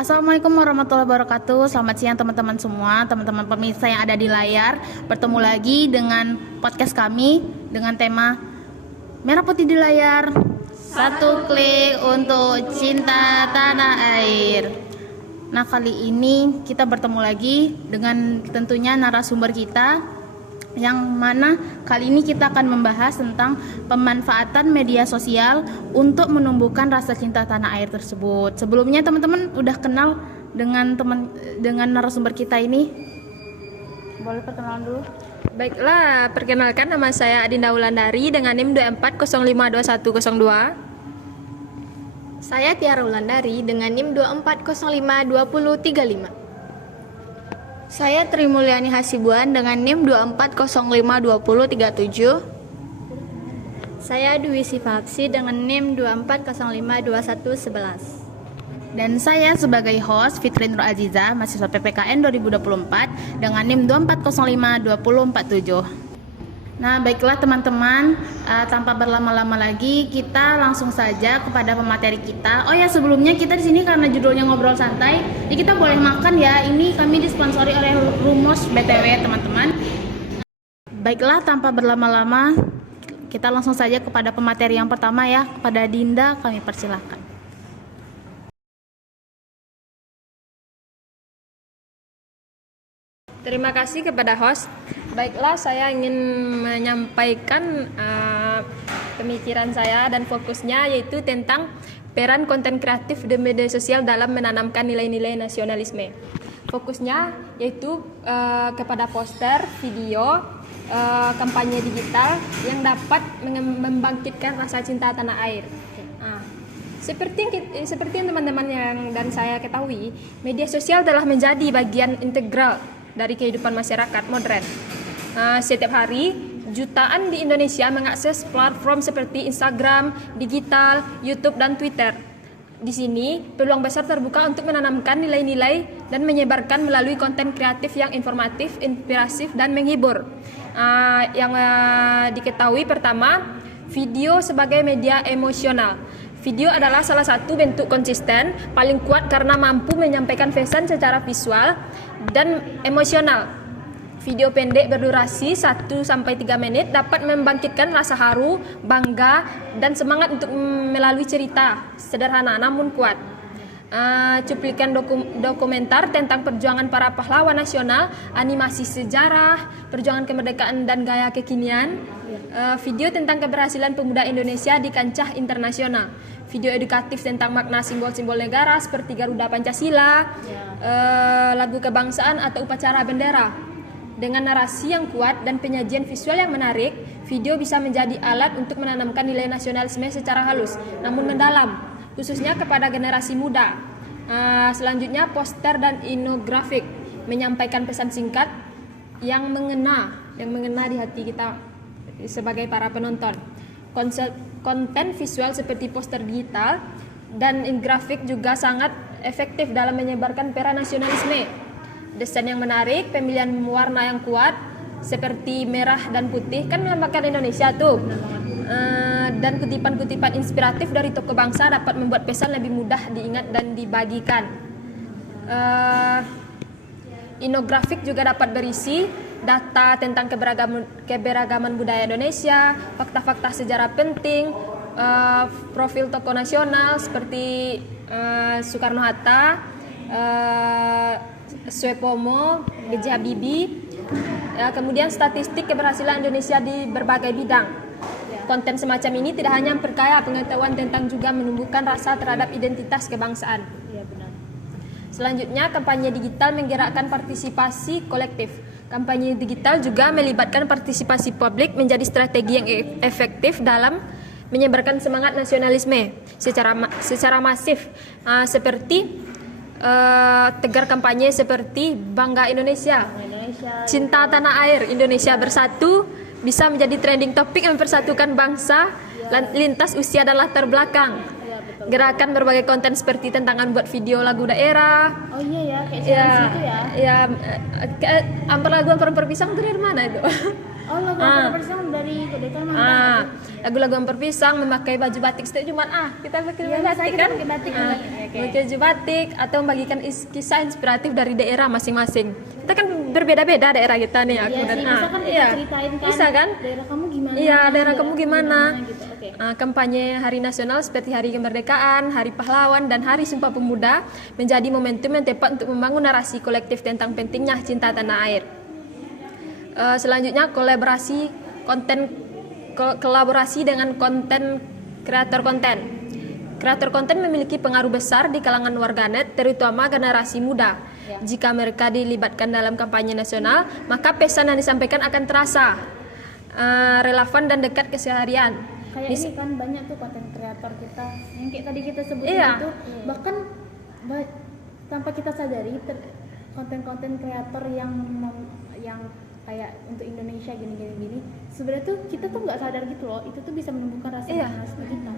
Assalamualaikum warahmatullahi wabarakatuh. Selamat siang teman-teman semua, teman-teman pemirsa yang ada di layar. Bertemu lagi dengan podcast kami dengan tema Merah Putih di Layar. Satu klik untuk cinta tanah air. Nah, kali ini kita bertemu lagi dengan tentunya narasumber kita, yang mana kali ini kita akan membahas tentang pemanfaatan media sosial untuk menumbuhkan rasa cinta tanah air tersebut. Sebelumnya teman-teman udah kenal dengan narasumber kita ini? Boleh perkenalan dulu? Baiklah, perkenalkan nama saya Adinda Wulandari dengan NIM 24052102. Saya Tiara Wulandari dengan NIM 24052035. Saya Tri Mulyani Hasibuan dengan NIM 24052037. Saya Dwi Sifapsi dengan NIM 24052111. Dan saya sebagai host Fitri Nur Aziza, mahasiswa PPKN 2024 dengan NIM 24052047. Nah, baiklah teman-teman, tanpa berlama-lama lagi kita langsung saja kepada pemateri kita. Oh ya, sebelumnya kita di sini karena judulnya ngobrol santai, jadi kita boleh makan ya. Ini kami disponsori oleh Rumos BTW, teman-teman. Baiklah, tanpa berlama-lama kita langsung saja kepada pemateri yang pertama ya. Kepada Dinda kami persilahkan. Terima kasih kepada host. Baiklah, saya ingin menyampaikan pemikiran saya dan fokusnya yaitu tentang peran konten kreatif di media sosial dalam menanamkan nilai-nilai nasionalisme. Fokusnya yaitu kepada poster, video, kampanye digital yang dapat membangkitkan rasa cinta tanah air. Seperti yang teman-teman dan saya ketahui, media sosial telah menjadi bagian integral dari kehidupan masyarakat modern. Setiap hari, jutaan di Indonesia mengakses platform seperti Instagram, digital, YouTube, dan Twitter. Di sini, peluang besar terbuka untuk menanamkan nilai-nilai dan menyebarkan melalui konten kreatif yang informatif, inspiratif, dan menghibur. Yang diketahui pertama, video sebagai media emosional. Video adalah salah satu bentuk konsisten paling kuat karena mampu menyampaikan pesan secara visual dan emosional. Video pendek berdurasi 1-3 menit dapat membangkitkan rasa haru, bangga, dan semangat untuk melalui cerita sederhana namun kuat. Cuplikan dokumenter tentang perjuangan para pahlawan nasional, animasi sejarah, perjuangan kemerdekaan dan gaya kekinian, video tentang keberhasilan pemuda Indonesia di kancah internasional, video edukatif tentang makna simbol-simbol negara seperti Garuda Pancasila, lagu kebangsaan atau upacara bendera. Dengan narasi yang kuat dan penyajian visual yang menarik, video bisa menjadi alat untuk menanamkan nilai nasionalisme secara halus namun mendalam, khususnya kepada generasi muda. Selanjutnya, poster dan infografik menyampaikan pesan singkat yang mengena di hati kita sebagai para penonton. Konten visual seperti poster digital dan infografik juga sangat efektif dalam menyebarkan pera nasionalisme. Desain yang menarik, pemilihan warna yang kuat seperti merah dan putih kan melambangkan Indonesia tuh. Dan kutipan-kutipan inspiratif dari tokoh bangsa dapat membuat pesan lebih mudah diingat dan dibagikan. Infografik juga dapat berisi data tentang keberagaman budaya Indonesia, fakta-fakta sejarah penting, profil tokoh nasional seperti Soekarno-Hatta, Suepomo, B.J. Habibie, kemudian statistik keberhasilan Indonesia di berbagai bidang. Konten semacam ini tidak hanya memperkaya pengetahuan tentang juga menumbuhkan rasa terhadap identitas kebangsaan. Selanjutnya, kampanye digital menggerakkan partisipasi kolektif. Kampanye digital juga melibatkan partisipasi publik menjadi strategi yang efektif dalam menyebarkan semangat nasionalisme secara masif, seperti tegar kampanye seperti Bangga Indonesia, Cinta Tanah Air, Indonesia Bersatu bisa menjadi trending topik yang mempersatukan bangsa lintas usia dan latar belakang. Gerakan berbagai konten seperti tentangan buat video lagu daerah. Oh iya ya, kayak itu ya. Ampar lagu Ampar Pisang itu dari mana itu? Oh, lagu Ampar Pisang dari Kedekar Lagu-lagu Ampar Pisang, memakai baju batik setiap Jumat. Kita pakai baju batik kan? Pakai batik Pakai baju batik atau membagikan kisah inspiratif dari daerah masing-masing. Kita kan berbeda-beda daerah kita nih. Iya sih, bisa kan kita ceritain kan. Bisa kan? Daerah kamu gimana? Iya, daerah kamu gimana? Gitu. Okay. Kampanye Hari Nasional seperti Hari Kemerdekaan, Hari Pahlawan, dan Hari Sumpah Pemuda menjadi momentum yang tepat untuk membangun narasi kolektif tentang pentingnya cinta tanah air. Selanjutnya kolaborasi dengan kreator konten. Kreator konten memiliki pengaruh besar di kalangan warganet, terutama generasi muda. Jika mereka dilibatkan dalam kampanye nasional, maka pesan yang disampaikan akan terasa relevan dan dekat keseharian. Kayak ini kan banyak tuh konten kreator kita yang kayak tadi kita sebutin itu, bahkan tanpa kita sadari konten-konten kreator yang kayak untuk Indonesia gini sebenarnya tuh kita tuh nggak sadar gitu loh, itu tuh bisa menumbuhkan rasa nasionalisme kita.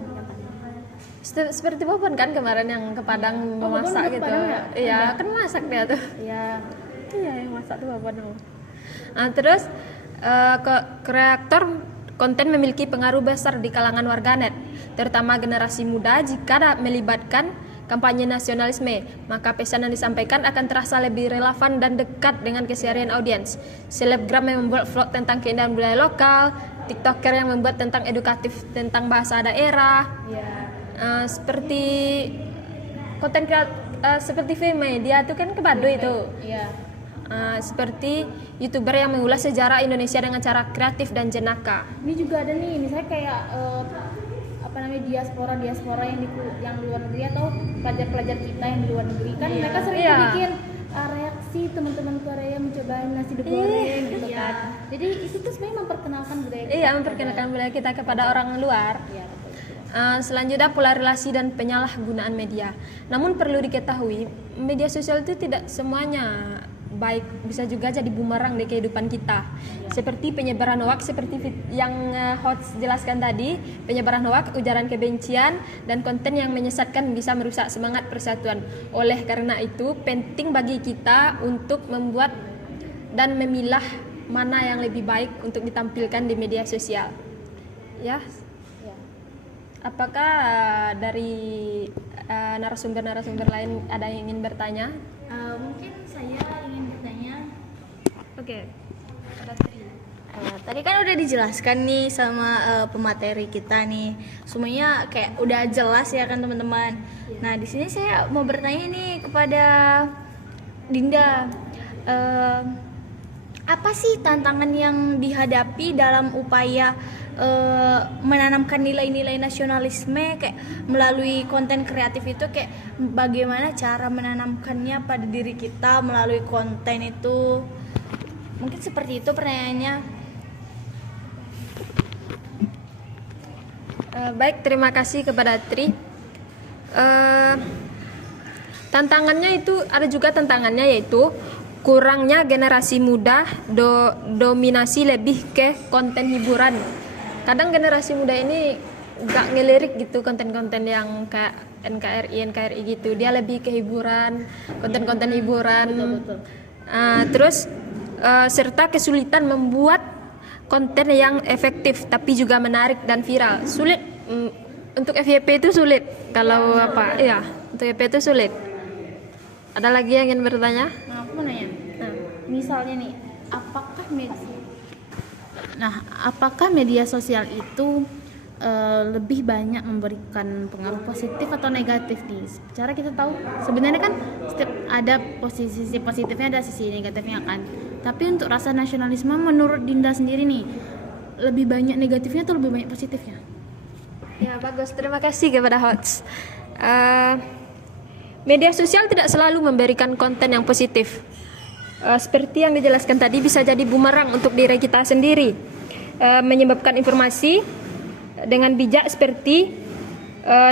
Seperti Bobon kan kemarin yang ke Padang memasak gitu. Iya, kan masak dia tuh. Iya, yang masak tuh Bobon. Terus kreator konten memiliki pengaruh besar di kalangan warganet, terutama generasi muda. Jika melibatkan kampanye nasionalisme, maka pesan yang disampaikan akan terasa lebih relevan dan dekat dengan keseharian audiens. Selebgram yang membuat vlog tentang keindahan budaya lokal, TikToker yang membuat tentang edukatif tentang bahasa daerah, seperti konten seperti Feme, dia tuh kan ke Baduy itu. Seperti YouTuber yang mengulas sejarah Indonesia dengan cara kreatif dan jenaka. Ini juga ada nih, misalnya kayak diaspora yang di luar negeri atau pelajar-pelajar kita yang di luar negeri kan mereka sering bikin reaksi teman-teman Korea mencoba nasi goreng gitu kan. Jadi itu tuh sebenarnya memperkenalkan budaya kita. Memperkenalkan budaya kita kepada orang luar. Selanjutnya polarisasi dan penyalahgunaan media. Namun perlu diketahui, media sosial itu tidak semuanya baik, bisa juga jadi bumerang di kehidupan kita. Seperti penyebaran hoaks seperti yang host jelaskan tadi, penyebaran hoaks, ujaran kebencian, dan konten yang menyesatkan bisa merusak semangat persatuan. Oleh karena itu, penting bagi kita untuk membuat dan memilah mana yang lebih baik untuk ditampilkan di media sosial. Apakah dari narasumber-narasumber lain ada yang ingin bertanya? Mungkin saya ingin bertanya. Oke. Tadi kan udah dijelaskan nih sama pemateri kita nih, semuanya kayak udah jelas ya kan teman-teman. Nah di sini saya mau bertanya nih kepada Dinda, apa sih tantangan yang dihadapi dalam upaya menanamkan nilai-nilai nasionalisme kayak melalui konten kreatif itu, kayak bagaimana cara menanamkannya pada diri kita melalui konten itu? Mungkin seperti itu pertanyaannya. Baik, terima kasih kepada Tri. Tantangannya itu ada juga tantangannya, yaitu kurangnya generasi muda dominasi lebih ke konten hiburan. Kadang generasi muda ini gak ngelirik gitu konten-konten yang kayak NKRI gitu. Dia lebih ke hiburan, konten-konten hiburan. Betul. Terus serta kesulitan membuat konten yang efektif tapi juga menarik dan viral. Sulit untuk FYP itu sulit. Kalau untuk FYP itu sulit. Ada lagi yang ingin bertanya? Nah, aku mau nanya. Misalnya nih, apakah media sosial itu lebih banyak memberikan pengaruh positif atau negatif nih? Secara kita tahu sebenarnya kan setiap ada sisi positifnya, ada sisi negatifnya kan. Tapi untuk rasa nasionalisme menurut Dinda sendiri nih, lebih banyak negatifnya atau lebih banyak positifnya? Ya bagus, terima kasih kepada host. Media sosial tidak selalu memberikan konten yang positif. Seperti yang dijelaskan tadi, bisa jadi bumerang untuk diri kita sendiri, menyebabkan informasi dengan bijak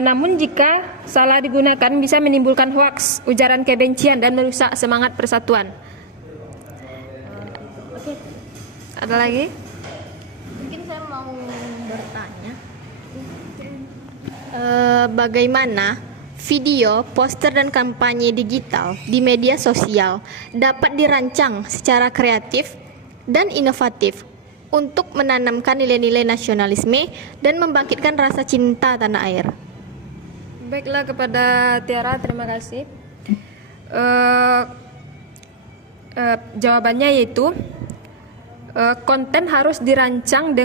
namun jika salah digunakan bisa menimbulkan hoaks, ujaran kebencian, dan merusak semangat persatuan. Oke. Ada lagi? Mungkin saya mau bertanya, bagaimana video, poster, dan kampanye digital di media sosial dapat dirancang secara kreatif dan inovatif untuk menanamkan nilai-nilai nasionalisme dan membangkitkan rasa cinta tanah air. Baiklah, kepada Tiara terima kasih. Jawabannya yaitu konten harus dirancang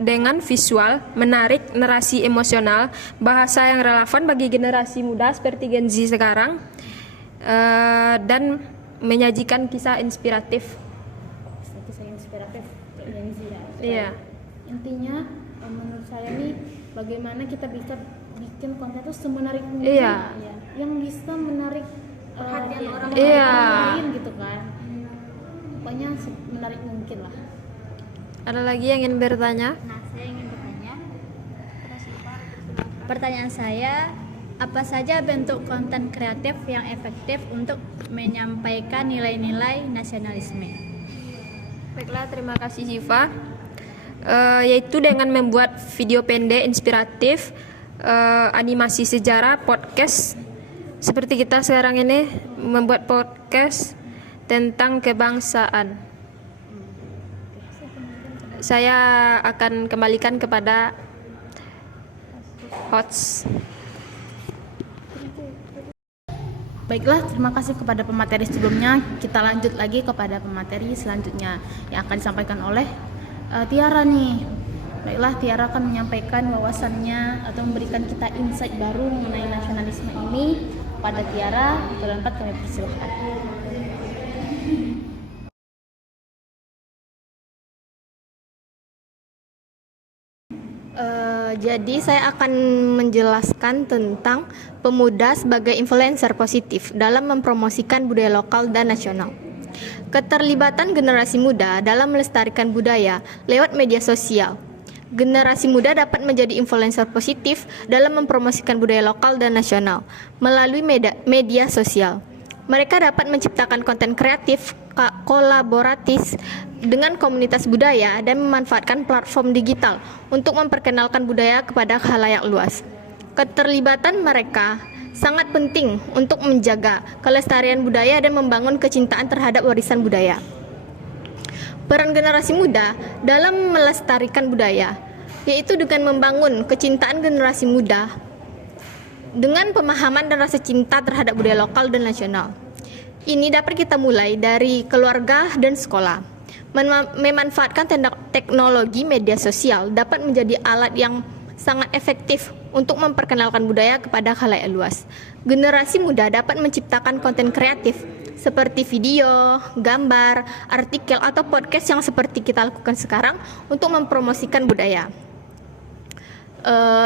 dengan visual, menarik, narasi emosional, bahasa yang relevan bagi generasi muda seperti Gen Z sekarang, dan menyajikan kisah inspiratif. Kisah inspiratif Gen Z ya. Iya. Intinya menurut saya nih, bagaimana kita bisa bikin konten itu semenarik mungkin, Iya. ya, yang bisa menarik perhatian orang Iya. lain gitu kan. Pokoknya menarik mungkin lah. Ada lagi yang ingin bertanya? Nah, saya ingin bertanya. Pertanyaan saya, apa saja bentuk konten kreatif yang efektif untuk menyampaikan nilai-nilai nasionalisme? Baiklah, terima kasih Ziva. Yaitu dengan membuat video pendek inspiratif, animasi sejarah, podcast. Seperti kita sekarang ini membuat podcast tentang kebangsaan. Saya akan kembalikan kepada host. Baiklah, terima kasih kepada pemateri sebelumnya. Kita lanjut lagi kepada pemateri selanjutnya yang akan disampaikan oleh Tiara nih. Baiklah, Tiara akan menyampaikan wawasannya atau memberikan kita insight baru mengenai nasionalisme ini. Pada Tiara, kepada kami persilahkan. Jadi saya akan menjelaskan tentang pemuda sebagai influencer positif dalam mempromosikan budaya lokal dan nasional. Keterlibatan generasi muda dalam melestarikan budaya lewat media sosial. Generasi muda dapat menjadi influencer positif dalam mempromosikan budaya lokal dan nasional melalui media sosial. Mereka dapat menciptakan konten kreatif, kolaboratif dengan komunitas budaya dan memanfaatkan platform digital untuk memperkenalkan budaya kepada khalayak luas. Keterlibatan mereka sangat penting untuk menjaga kelestarian budaya dan membangun kecintaan terhadap warisan budaya. Peran generasi muda dalam melestarikan budaya yaitu dengan membangun kecintaan generasi muda dengan pemahaman dan rasa cinta terhadap budaya lokal dan nasional. Ini dapat kita mulai dari keluarga dan sekolah. Memanfaatkan teknologi media sosial dapat menjadi alat yang sangat efektif untuk memperkenalkan budaya kepada khalayak luas. Generasi muda dapat menciptakan konten kreatif seperti video, gambar, artikel, atau podcast yang seperti kita lakukan sekarang untuk mempromosikan budaya.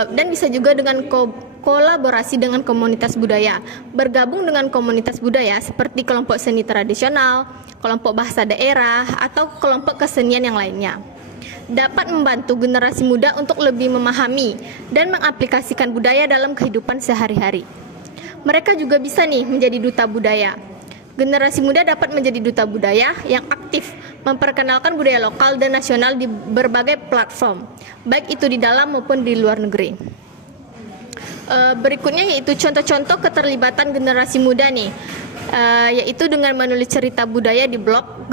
Dan bisa juga dengan kolaborasi dengan komunitas budaya, bergabung dengan komunitas budaya seperti kelompok seni tradisional, kelompok bahasa daerah, atau kelompok kesenian yang lainnya. Dapat membantu generasi muda untuk lebih memahami dan mengaplikasikan budaya dalam kehidupan sehari-hari. Mereka juga bisa menjadi duta budaya. Generasi muda dapat menjadi duta budaya yang aktif memperkenalkan budaya lokal dan nasional di berbagai platform, baik itu di dalam maupun di luar negeri. Berikutnya yaitu contoh-contoh keterlibatan generasi muda yaitu dengan menulis cerita budaya di blog.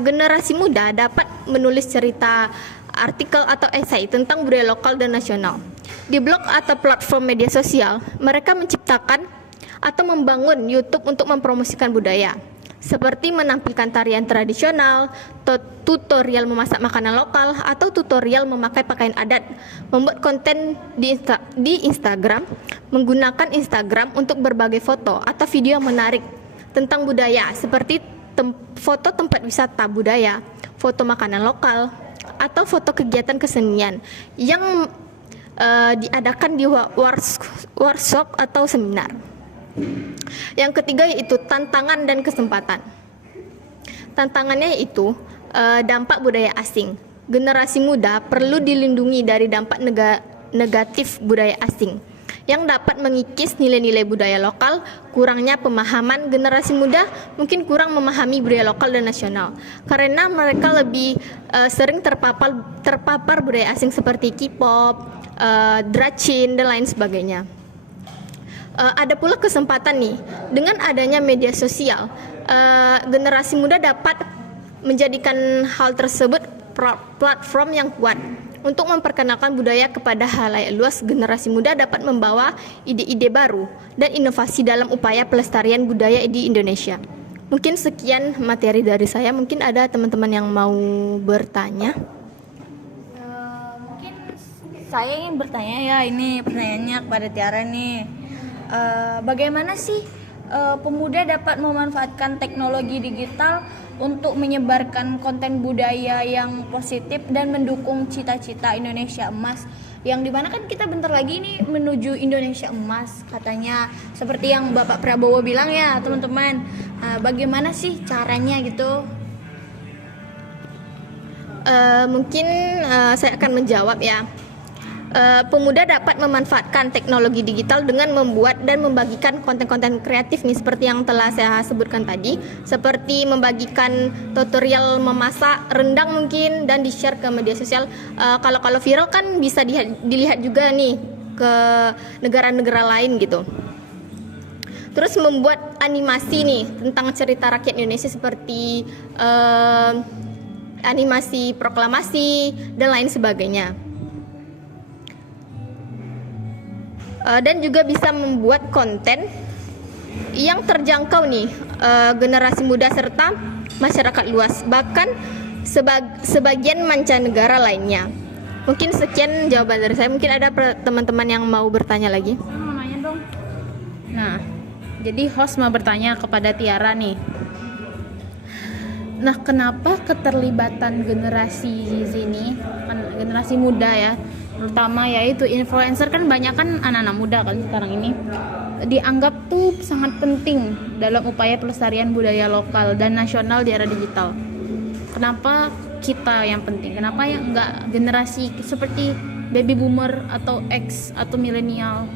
Generasi muda dapat menulis cerita, artikel atau esai tentang budaya lokal dan nasional. Di blog atau platform media sosial, mereka menciptakan atau membangun YouTube untuk mempromosikan budaya, seperti menampilkan tarian tradisional, tutorial memasak makanan lokal, atau tutorial memakai pakaian adat. Membuat konten di Instagram, menggunakan Instagram untuk berbagai foto atau video yang menarik tentang budaya, seperti foto tempat wisata budaya, foto makanan lokal, atau foto kegiatan kesenian yang diadakan di workshop atau seminar. Yang ketiga yaitu tantangan dan kesempatan. Tantangannya yaitu dampak budaya asing. Generasi muda perlu dilindungi dari dampak negatif budaya asing yang dapat mengikis nilai-nilai budaya lokal. Kurangnya pemahaman, generasi muda mungkin kurang memahami budaya lokal dan nasional karena mereka lebih sering terpapar budaya asing seperti K-pop, dracin dan lain sebagainya. Ada pula kesempatan dengan adanya media sosial, generasi muda dapat menjadikan hal tersebut platform yang kuat. Untuk memperkenalkan budaya kepada halayak luas, generasi muda dapat membawa ide-ide baru dan inovasi dalam upaya pelestarian budaya di Indonesia. Mungkin sekian materi dari saya. Mungkin ada teman-teman yang mau bertanya. Mungkin saya ingin bertanya ya, ini pertanyaannya kepada Tiara nih. Bagaimana sih pemuda dapat memanfaatkan teknologi digital untuk menyebarkan konten budaya yang positif dan mendukung cita-cita Indonesia Emas, yang dimana kan kita bentar lagi nih menuju Indonesia Emas katanya, seperti yang Bapak Prabowo bilang ya teman-teman. Bagaimana sih caranya gitu? Mungkin saya akan menjawab ya. Pemuda dapat memanfaatkan teknologi digital dengan membuat dan membagikan konten-konten kreatif nih, seperti yang telah saya sebutkan tadi, seperti membagikan tutorial memasak rendang mungkin dan di-share ke media sosial. Kalau viral kan bisa dilihat juga nih ke negara-negara lain gitu. Terus membuat animasi nih tentang cerita rakyat Indonesia seperti animasi proklamasi dan lain sebagainya. Dan juga bisa membuat konten yang terjangkau nih generasi muda serta masyarakat luas, bahkan sebagian mancanegara lainnya. Mungkin sekian jawaban dari saya. Mungkin ada teman-teman yang mau bertanya lagi. Nah, jadi host mau bertanya kepada Tiara nih. Nah, kenapa keterlibatan generasi sini, generasi muda ya, terutama yaitu influencer, kan banyak kan anak-anak muda kan sekarang ini, dianggap tuh sangat penting dalam upaya pelestarian budaya lokal dan nasional di era digital. Kenapa kita yang penting? Kenapa yang enggak generasi seperti baby boomer atau X atau milenial?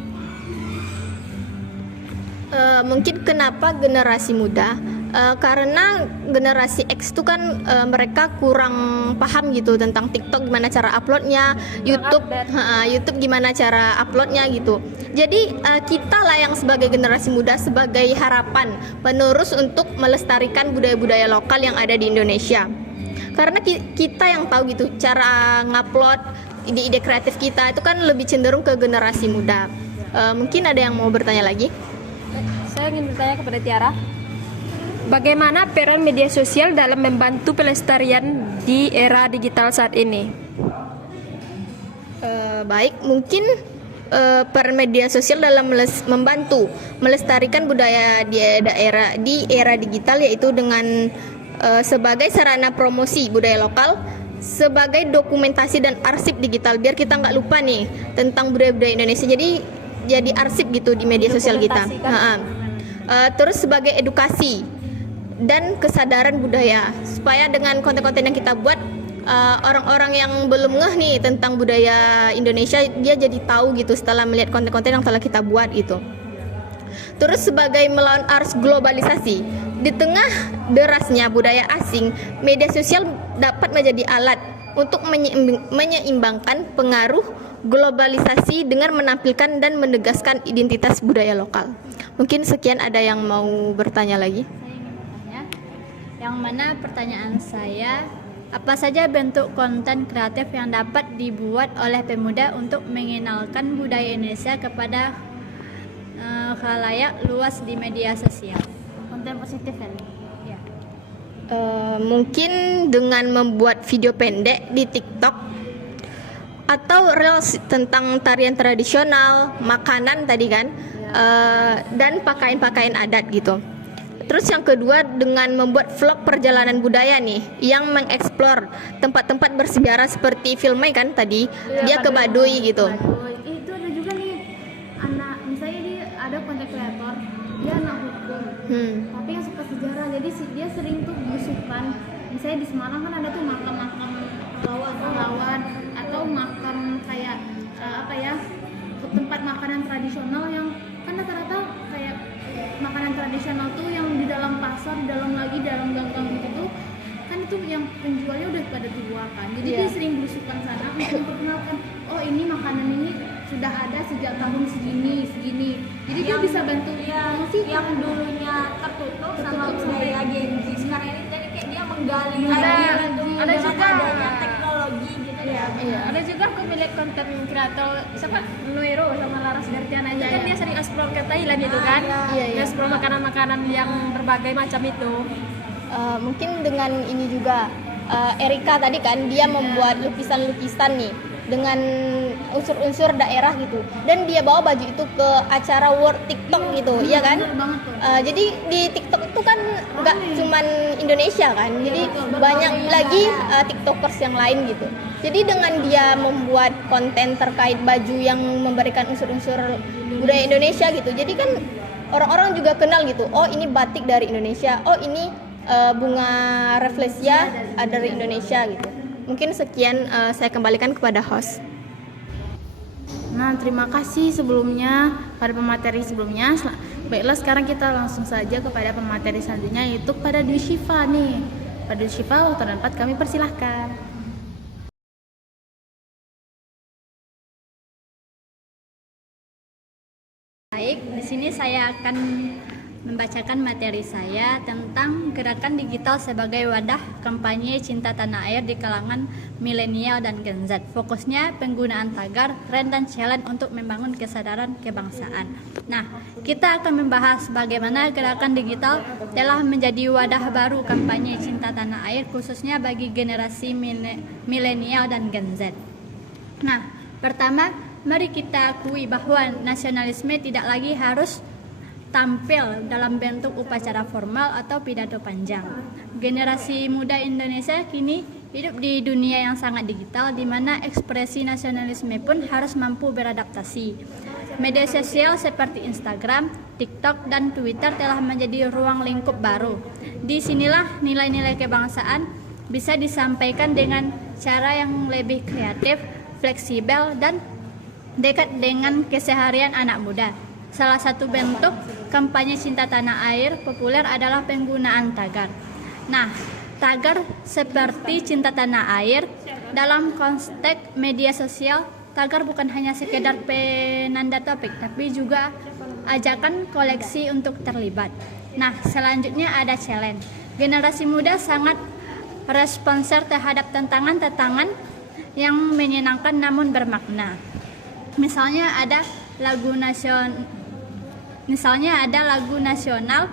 Mungkin kenapa generasi muda? Karena generasi X itu kan mereka kurang paham gitu tentang TikTok, gimana cara uploadnya, YouTube gimana cara uploadnya gitu. Jadi kita lah yang sebagai generasi muda sebagai harapan penerus untuk melestarikan budaya-budaya lokal yang ada di Indonesia. Karena kita yang tahu gitu cara ngupload ide-ide kreatif kita itu kan lebih cenderung ke generasi muda. Mungkin ada yang mau bertanya lagi? Saya ingin bertanya kepada Tiara. Bagaimana peran media sosial dalam membantu pelestarian di era digital saat ini? Baik, mungkin peran media sosial dalam membantu melestarikan budaya di era digital, yaitu dengan sebagai sarana promosi budaya lokal, sebagai dokumentasi dan arsip digital, biar kita nggak lupa nih tentang budaya-budaya Indonesia. Jadi arsip gitu di media sosial kita. Terus sebagai edukasi dan kesadaran budaya, supaya dengan konten-konten yang kita buat, orang-orang yang belum ngeh nih tentang budaya Indonesia, dia jadi tahu gitu setelah melihat konten-konten yang telah kita buat gitu. Terus sebagai melawan arus globalisasi, di tengah derasnya budaya asing, media sosial dapat menjadi alat untuk menyeimbangkan pengaruh globalisasi dengan menampilkan dan menegaskan identitas budaya lokal. Mungkin sekian, ada yang mau bertanya lagi? Yang mana pertanyaan saya, apa saja bentuk konten kreatif yang dapat dibuat oleh pemuda untuk mengenalkan budaya Indonesia kepada khalayak luas di media sosial? Konten positif kan? Ya. Mungkin dengan membuat video pendek di TikTok atau reels tentang tarian tradisional, makanan tadi kan, dan pakaian-pakaian adat gitu. Terus yang kedua dengan membuat vlog perjalanan budaya nih, yang mengeksplor tempat-tempat bersejarah seperti Filmai kan tadi, dia ke Baduy gitu. Itu ada juga nih anak, misalnya dia ada konten kreator, dia anak hukum, tapi yang suka sejarah, jadi dia sering tuh belusukan. Misalnya di Semarang kan ada tuh makam-makam pahlawan atau makam kayak tempat makanan tradisional yang kan rata-rata kayak makanan tradisional tuh yang di dalam pasar, di dalam gang-gang gitu tuh kan, itu yang penjualnya udah pada tua kan, jadi dia sering belusukan sana untuk memperkenalkan, oh ini makanan ini sudah ada sejak tahun segini, jadi dia bisa bantu promosi Yang dulunya tertutup sama budaya Gen Z, sekarang ini jadi kayak dia menggali lagi ada juga adanya teknologi Ada juga aku melihat konten kreator siapa Noiro sama Laras Gardiana itu kan dia sering explore ke Thailand itu kan. Dia explore makanan-makanan yang berbagai macam itu. Mungkin dengan ini juga Erika tadi kan dia membuat lukisan-lukisan nih dengan unsur-unsur daerah gitu, dan dia bawa baju itu ke acara World TikTok gitu, iya kan? Jadi di TikTok itu kan nggak cuman Indonesia kan, jadi banyak lagi TikTokers yang lain gitu. Jadi dengan dia membuat konten terkait baju yang memberikan unsur-unsur budaya Indonesia gitu, jadi kan orang-orang juga kenal gitu. Oh ini batik dari Indonesia, oh ini bunga rafflesia dari Indonesia gitu. Mungkin sekian, saya kembalikan kepada host. Nah, terima kasih sebelumnya pada pemateri sebelumnya. Baiklah, sekarang kita langsung saja kepada pemateri selanjutnya, yaitu pada Dwi Syifa nih. Pada Dwi Syifa, waktu dan tempat kami persilahkan. Baik, di sini saya akan membacakan materi saya tentang gerakan digital sebagai wadah kampanye cinta tanah air di kalangan milenial dan Gen Z. Fokusnya penggunaan tagar, tren, dan challenge untuk membangun kesadaran kebangsaan. Nah, kita akan membahas bagaimana gerakan digital telah menjadi wadah baru kampanye cinta tanah air khususnya bagi generasi milenial dan Gen Z. Nah, pertama, mari kita akui bahwa nasionalisme tidak lagi harus tampil dalam bentuk upacara formal atau pidato panjang. Generasi muda Indonesia kini hidup di dunia yang sangat digital, di mana ekspresi nasionalisme pun harus mampu beradaptasi. Media sosial seperti Instagram, TikTok, dan Twitter telah menjadi ruang lingkup baru. Disinilah nilai-nilai kebangsaan bisa disampaikan dengan cara yang lebih kreatif, fleksibel, dan dekat dengan keseharian anak muda. Salah satu bentuk kampanye cinta tanah air populer adalah penggunaan tagar. Nah, tagar seperti cinta tanah air dalam konteks media sosial, tagar bukan hanya sekedar penanda topik, tapi juga ajakan koleksi untuk terlibat. Nah, selanjutnya ada challenge. Generasi muda sangat responsif terhadap tantangan-tantangan yang menyenangkan namun bermakna. Misalnya ada lagu nasional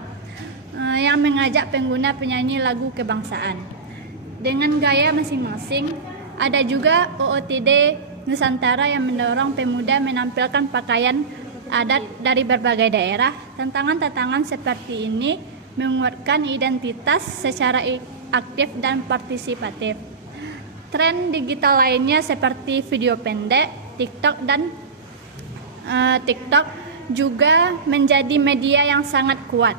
yang mengajak pengguna penyanyi lagu kebangsaan dengan gaya masing-masing. Ada juga OOTD Nusantara yang mendorong pemuda menampilkan pakaian adat dari berbagai daerah. Tantangan-tantangan seperti ini menguatkan identitas secara aktif dan partisipatif. Tren digital lainnya seperti video pendek, TikTok juga menjadi media yang sangat kuat.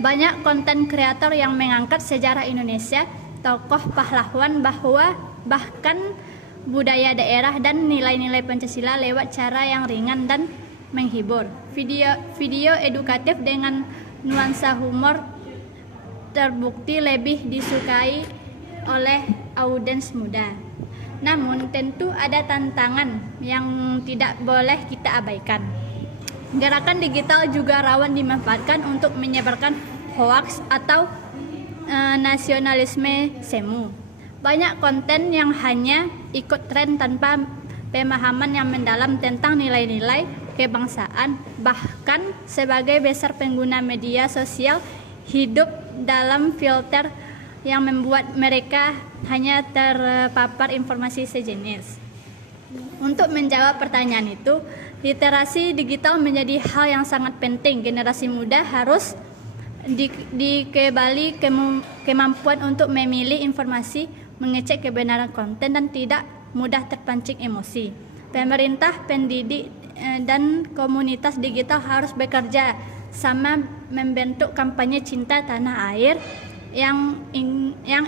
Banyak konten kreator yang mengangkat sejarah Indonesia, tokoh pahlawan, bahkan budaya daerah dan nilai-nilai Pancasila lewat cara yang ringan dan menghibur. Video edukatif dengan nuansa humor terbukti lebih disukai oleh audiens muda. Namun tentu ada tantangan yang tidak boleh kita abaikan. Gerakan digital juga rawan dimanfaatkan untuk menyebarkan hoaks atau nasionalisme semu. Banyak konten yang hanya ikut tren tanpa pemahaman yang mendalam tentang nilai-nilai kebangsaan. Bahkan sebagai besar pengguna media sosial hidup dalam filter yang membuat mereka hanya terpapar informasi sejenis. Untuk menjawab pertanyaan itu, literasi digital menjadi hal yang sangat penting. Generasi muda harus dikebali kemampuan untuk memilih informasi, mengecek kebenaran konten, dan tidak mudah terpancing emosi. Pemerintah, pendidik, dan komunitas digital harus bekerja sama membentuk kampanye cinta tanah air yang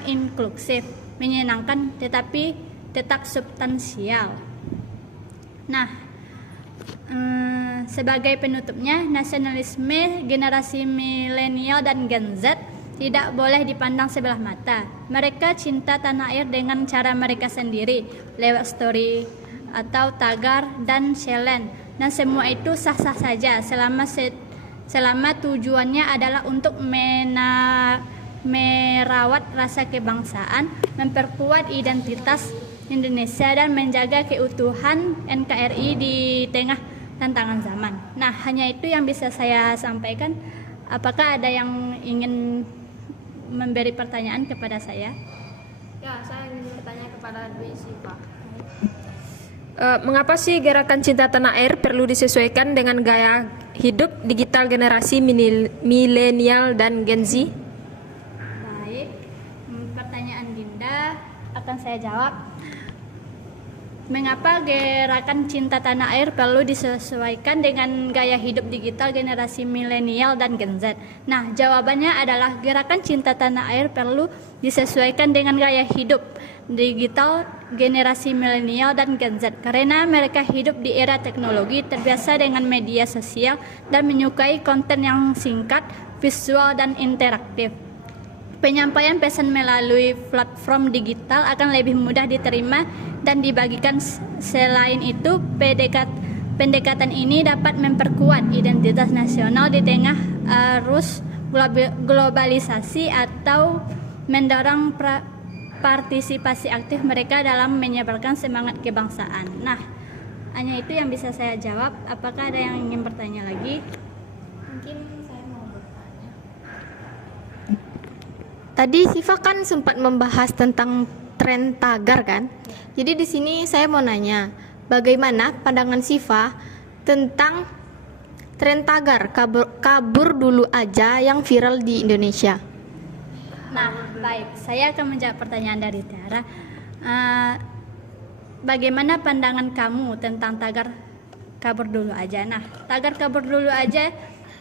inklusif, menyenangkan, tetapi tetap substansial. Nah, sebagai penutupnya, nasionalisme generasi milenial dan Gen Z tidak boleh dipandang sebelah mata. Mereka cinta tanah air dengan cara mereka sendiri, lewat story atau tagar dan challenge. Nah, semua itu sah-sah saja selama tujuannya adalah untuk merawat rasa kebangsaan, memperkuat identitas Indonesia dan menjaga keutuhan NKRI di tengah tantangan zaman. Nah, hanya itu yang bisa saya sampaikan. Apakah ada yang ingin memberi pertanyaan kepada saya? Ya, saya ingin bertanya kepada Dwi Siva. Mengapa sih gerakan cinta tanah air perlu disesuaikan dengan gaya hidup digital generasi milenial dan Gen Z? Baik, pertanyaan Dinda akan saya jawab. Mengapa gerakan cinta tanah air perlu disesuaikan dengan gaya hidup digital generasi milenial dan Gen Z? Nah, jawabannya adalah gerakan cinta tanah air perlu disesuaikan dengan gaya hidup digital generasi milenial dan Gen Z karena mereka hidup di era teknologi, terbiasa dengan media sosial dan menyukai konten yang singkat, visual dan interaktif. Penyampaian pesan melalui platform digital akan lebih mudah diterima dan dibagikan. Selain itu, pendekatan ini dapat memperkuat identitas nasional di tengah arus globalisasi atau mendorong partisipasi aktif mereka dalam menyebarkan semangat kebangsaan. Nah, hanya itu yang bisa saya jawab. Apakah ada yang ingin bertanya lagi? Mungkin saya mau bertanya. Tadi Siva kan sempat membahas tentang tren tagar kan? Jadi di sini saya mau nanya, bagaimana pandangan Siva tentang tren tagar kabur dulu aja yang viral di Indonesia? Nah, baik. Saya akan menjawab pertanyaan dari Tiara. Bagaimana pandangan kamu tentang tagar kabur dulu aja? Nah, tagar kabur dulu aja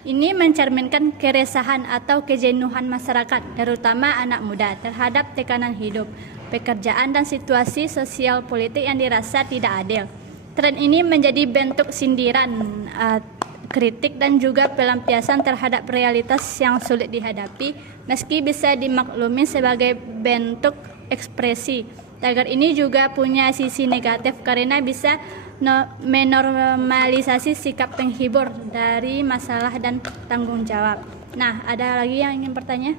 ini mencerminkan keresahan atau kejenuhan masyarakat, terutama anak muda, terhadap tekanan hidup, pekerjaan, dan situasi sosial politik yang dirasa tidak adil. Tren ini menjadi bentuk sindiran, kritik, dan juga pelampiasan terhadap realitas yang sulit dihadapi, meski bisa dimaklumi sebagai bentuk ekspresi. Tagar ini juga punya sisi negatif karena bisa menormalisasi sikap penghibur dari masalah dan tanggung jawab. Nah, ada lagi yang ingin bertanya?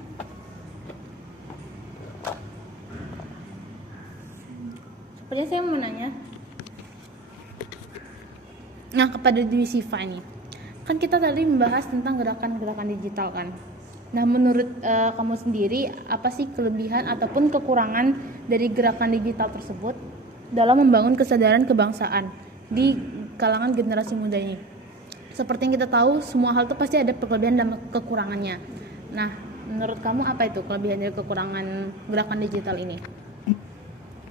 Sepertinya saya mau menanya. Nah, kepada Dwi Siva nih. Kan kita tadi membahas tentang gerakan-gerakan digital kan. Nah, menurut kamu sendiri, apa sih kelebihan ataupun kekurangan dari gerakan digital tersebut dalam membangun kesadaran kebangsaan di kalangan generasi muda ini? Seperti yang kita tahu, semua hal itu pasti ada kelebihan dan kekurangannya. Nah, menurut kamu apa itu kelebihan dan kekurangan gerakan digital ini?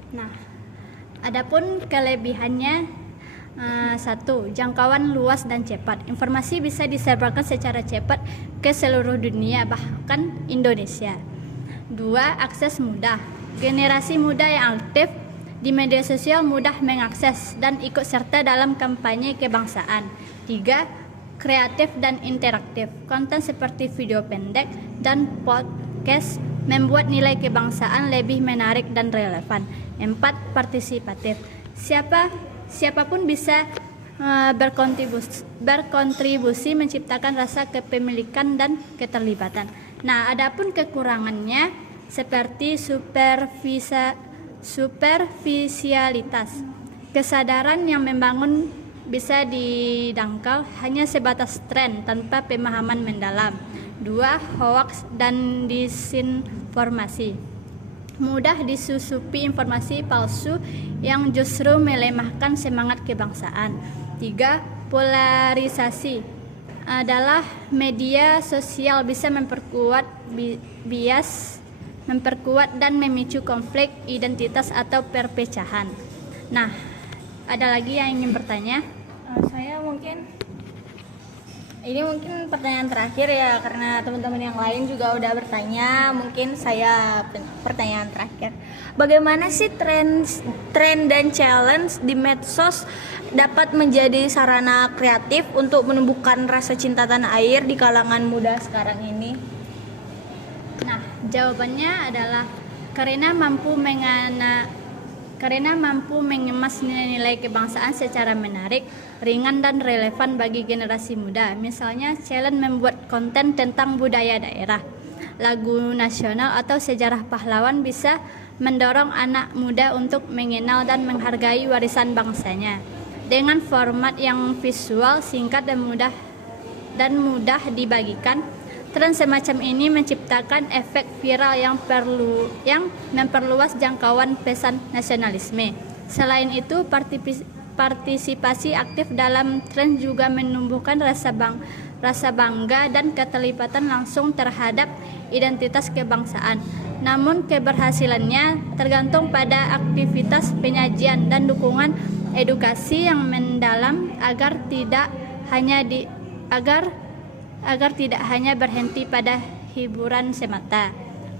Nah, adapun kelebihannya, satu, jangkauan luas dan cepat. Informasi bisa disebarkan secara cepat ke seluruh dunia, bahkan Indonesia. Dua, akses mudah. Generasi muda yang aktif di media sosial mudah mengakses dan ikut serta dalam kampanye kebangsaan. Tiga, kreatif dan interaktif. Konten seperti video pendek dan podcast membuat nilai kebangsaan lebih menarik dan relevan. Empat, partisipatif. Siapapun bisa berkontribusi menciptakan rasa kepemilikan dan keterlibatan. Nah, adapun kekurangannya seperti superficialitas. Kesadaran yang membangun bisa didangkal hanya sebatas tren tanpa pemahaman mendalam. Dua, hoaks dan disinformasi. Mudah disusupi informasi palsu yang justru melemahkan semangat kebangsaan. Tiga, polarisasi adalah media sosial bisa memperkuat bias, memperkuat dan memicu konflik identitas atau perpecahan. Nah, ada lagi yang ingin bertanya? Saya ini mungkin pertanyaan terakhir ya, karena teman-teman yang lain juga udah bertanya. Mungkin saya pertanyaan terakhir. Bagaimana sih tren dan challenge di medsos dapat menjadi sarana kreatif untuk menumbuhkan rasa cinta tanah air di kalangan muda sekarang ini? Nah, jawabannya adalah karena mampu mengemas nilai-nilai kebangsaan secara menarik, ringan dan relevan bagi generasi muda. Misalnya, challenge membuat konten tentang budaya daerah, lagu nasional atau sejarah pahlawan bisa mendorong anak muda untuk mengenal dan menghargai warisan bangsanya. Dengan format yang visual, singkat dan mudah dibagikan, tren semacam ini menciptakan efek viral yang memperluas jangkauan pesan nasionalisme. Selain itu, partisipasi aktif dalam tren juga menumbuhkan rasa bangga dan keterlibatan langsung terhadap identitas kebangsaan. Namun keberhasilannya tergantung pada aktivitas penyajian dan dukungan edukasi yang mendalam agar tidak hanya berhenti pada hiburan semata.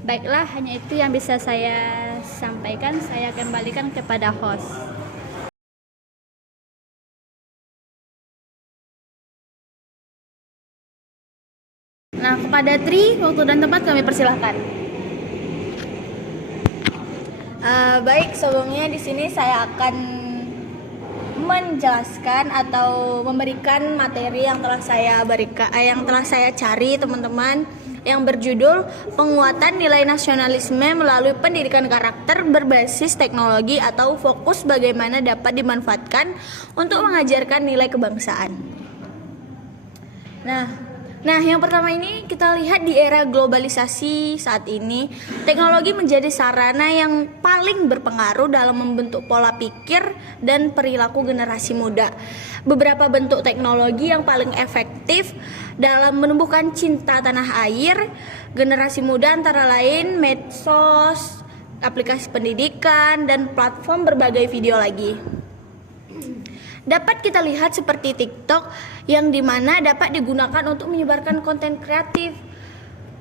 Baiklah, hanya itu yang bisa saya sampaikan. Saya kembalikan kepada host. Nah, kepada Tri, waktu dan tempat kami persilahkan. Baik, sebelumnya di sini saya akan menjelaskan atau memberikan materi yang telah saya cari, teman-teman, yang berjudul Penguatan Nilai Nasionalisme Melalui Pendidikan Karakter Berbasis Teknologi atau fokus bagaimana dapat dimanfaatkan untuk mengajarkan nilai kebangsaan. Nah, yang pertama ini kita lihat di era globalisasi saat ini, teknologi menjadi sarana yang paling berpengaruh dalam membentuk pola pikir dan perilaku generasi muda. Beberapa bentuk teknologi yang paling efektif dalam menumbuhkan cinta tanah air generasi muda antara lain medsos, aplikasi pendidikan, dan platform berbagai video lagi. Dapat kita lihat seperti TikTok yang dimana dapat digunakan untuk menyebarkan konten kreatif.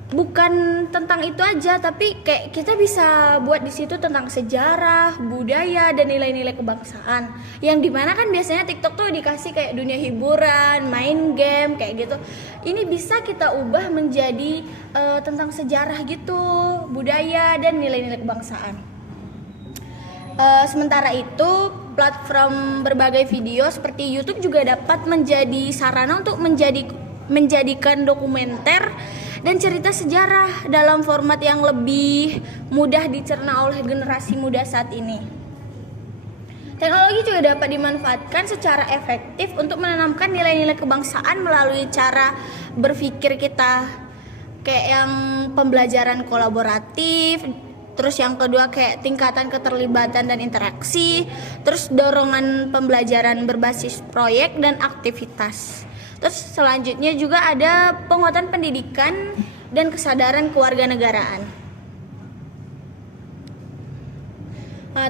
Bukan tentang itu aja, tapi kayak kita bisa buat di situ tentang sejarah, budaya, dan nilai-nilai kebangsaan. Yang dimana kan biasanya TikTok tuh dikasih kayak dunia hiburan, main game, kayak gitu. Ini bisa kita ubah menjadi tentang sejarah gitu, budaya, dan nilai-nilai kebangsaan. Sementara itu, platform berbagai video seperti YouTube juga dapat menjadi sarana untuk menjadikan dokumenter dan cerita sejarah dalam format yang lebih mudah dicerna oleh generasi muda saat ini. Teknologi juga dapat dimanfaatkan secara efektif untuk menanamkan nilai-nilai kebangsaan melalui cara berpikir kita, kayak yang pembelajaran kolaboratif. Terus yang kedua kayak tingkatan keterlibatan dan interaksi. Terus dorongan pembelajaran berbasis proyek dan aktivitas. Terus selanjutnya juga ada penguatan pendidikan dan kesadaran kewarganegaraan.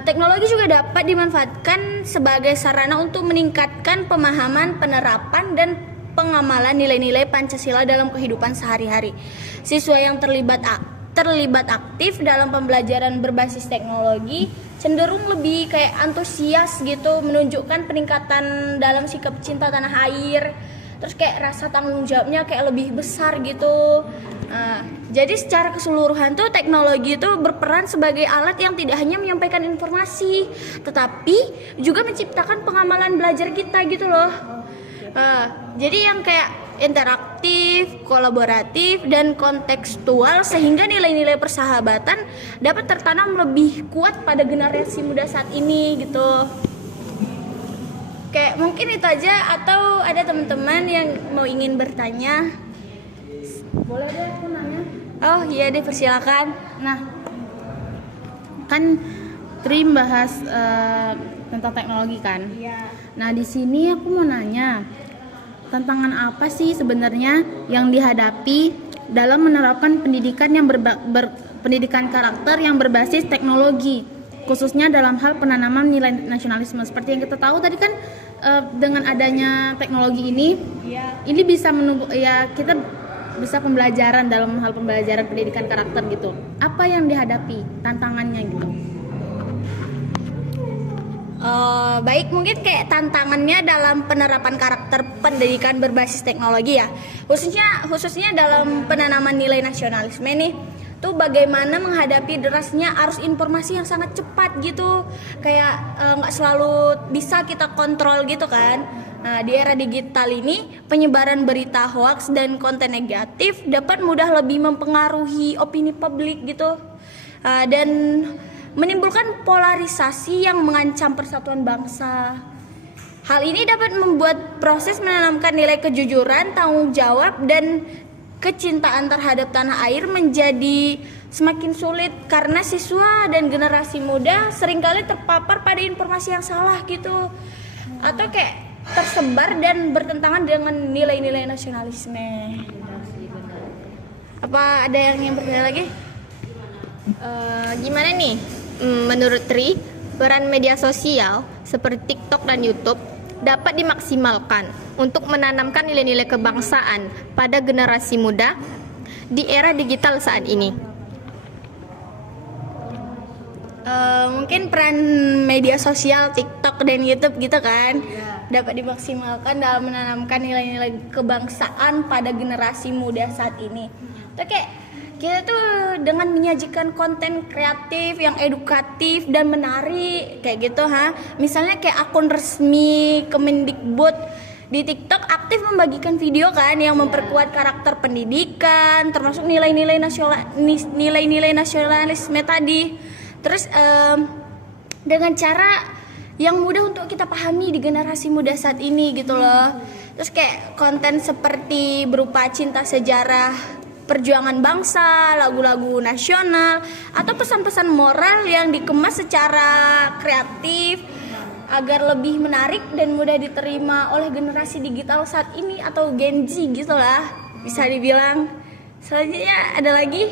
Teknologi juga dapat dimanfaatkan sebagai sarana untuk meningkatkan pemahaman, penerapan, dan pengamalan nilai-nilai Pancasila dalam kehidupan sehari-hari. Siswa yang terlibat aktif dalam pembelajaran berbasis teknologi cenderung lebih kayak antusias gitu, menunjukkan peningkatan dalam sikap cinta tanah air, terus kayak rasa tanggung jawabnya kayak lebih besar gitu. Jadi secara keseluruhan tuh teknologi itu berperan sebagai alat yang tidak hanya menyampaikan informasi, tetapi juga menciptakan pengamalan belajar kita gitu loh. Jadi yang kayak interaktif, kolaboratif, dan kontekstual sehingga nilai-nilai persahabatan dapat tertanam lebih kuat pada generasi muda saat ini gitu. Kayak mungkin itu aja, atau ada teman-teman yang ingin bertanya? Boleh deh aku nanya. Oh iya deh, persilakan. Nah, kan Tri bahas tentang teknologi kan. Iya. Nah, di sini aku mau nanya, tantangan apa sih sebenarnya yang dihadapi dalam menerapkan pendidikan yang pendidikan karakter yang berbasis teknologi, khususnya dalam hal penanaman nilai nasionalisme. Seperti yang kita tahu tadi kan, dengan adanya teknologi ini bisa kita bisa pembelajaran dalam hal pembelajaran pendidikan karakter gitu. Apa yang dihadapi tantangannya gitu? Baik, mungkin kayak tantangannya dalam penerapan karakter pendidikan berbasis teknologi ya, khususnya dalam penanaman nilai nasionalisme nih, tuh bagaimana menghadapi derasnya arus informasi yang sangat cepat gitu, kayak nggak selalu bisa kita kontrol gitu kan. Nah, di era digital ini penyebaran berita hoaks dan konten negatif dapat mudah lebih mempengaruhi opini publik gitu, dan menimbulkan polarisasi yang mengancam persatuan bangsa. Hal ini dapat membuat proses menanamkan nilai kejujuran, tanggung jawab, dan kecintaan terhadap tanah air menjadi semakin sulit karena siswa dan generasi muda seringkali terpapar pada informasi yang salah gitu, atau kayak tersebar dan bertentangan dengan nilai-nilai nasionalisme. Apa ada yang ingin bertanya lagi? Gimana nih? Menurut Tri, peran media sosial seperti TikTok dan YouTube dapat dimaksimalkan untuk menanamkan nilai-nilai kebangsaan pada generasi muda di era digital saat ini. Mungkin peran media sosial, TikTok dan YouTube gitu kan, dapat dimaksimalkan dalam menanamkan nilai-nilai kebangsaan pada generasi muda saat ini. Tuh kayak kita tuh dengan menyajikan konten kreatif yang edukatif dan menarik kayak gitu misalnya kayak akun resmi Kemendikbud di TikTok aktif membagikan video kan yang memperkuat karakter pendidikan termasuk nilai-nilai nasionalisme tadi. Terus dengan cara yang mudah untuk kita pahami di generasi muda saat ini gitu loh. Terus kayak konten seperti berupa cinta sejarah perjuangan bangsa, lagu-lagu nasional, atau pesan-pesan moral yang dikemas secara kreatif agar lebih menarik dan mudah diterima oleh generasi digital saat ini atau Gen Z gitu lah bisa dibilang. Selanjutnya ada lagi?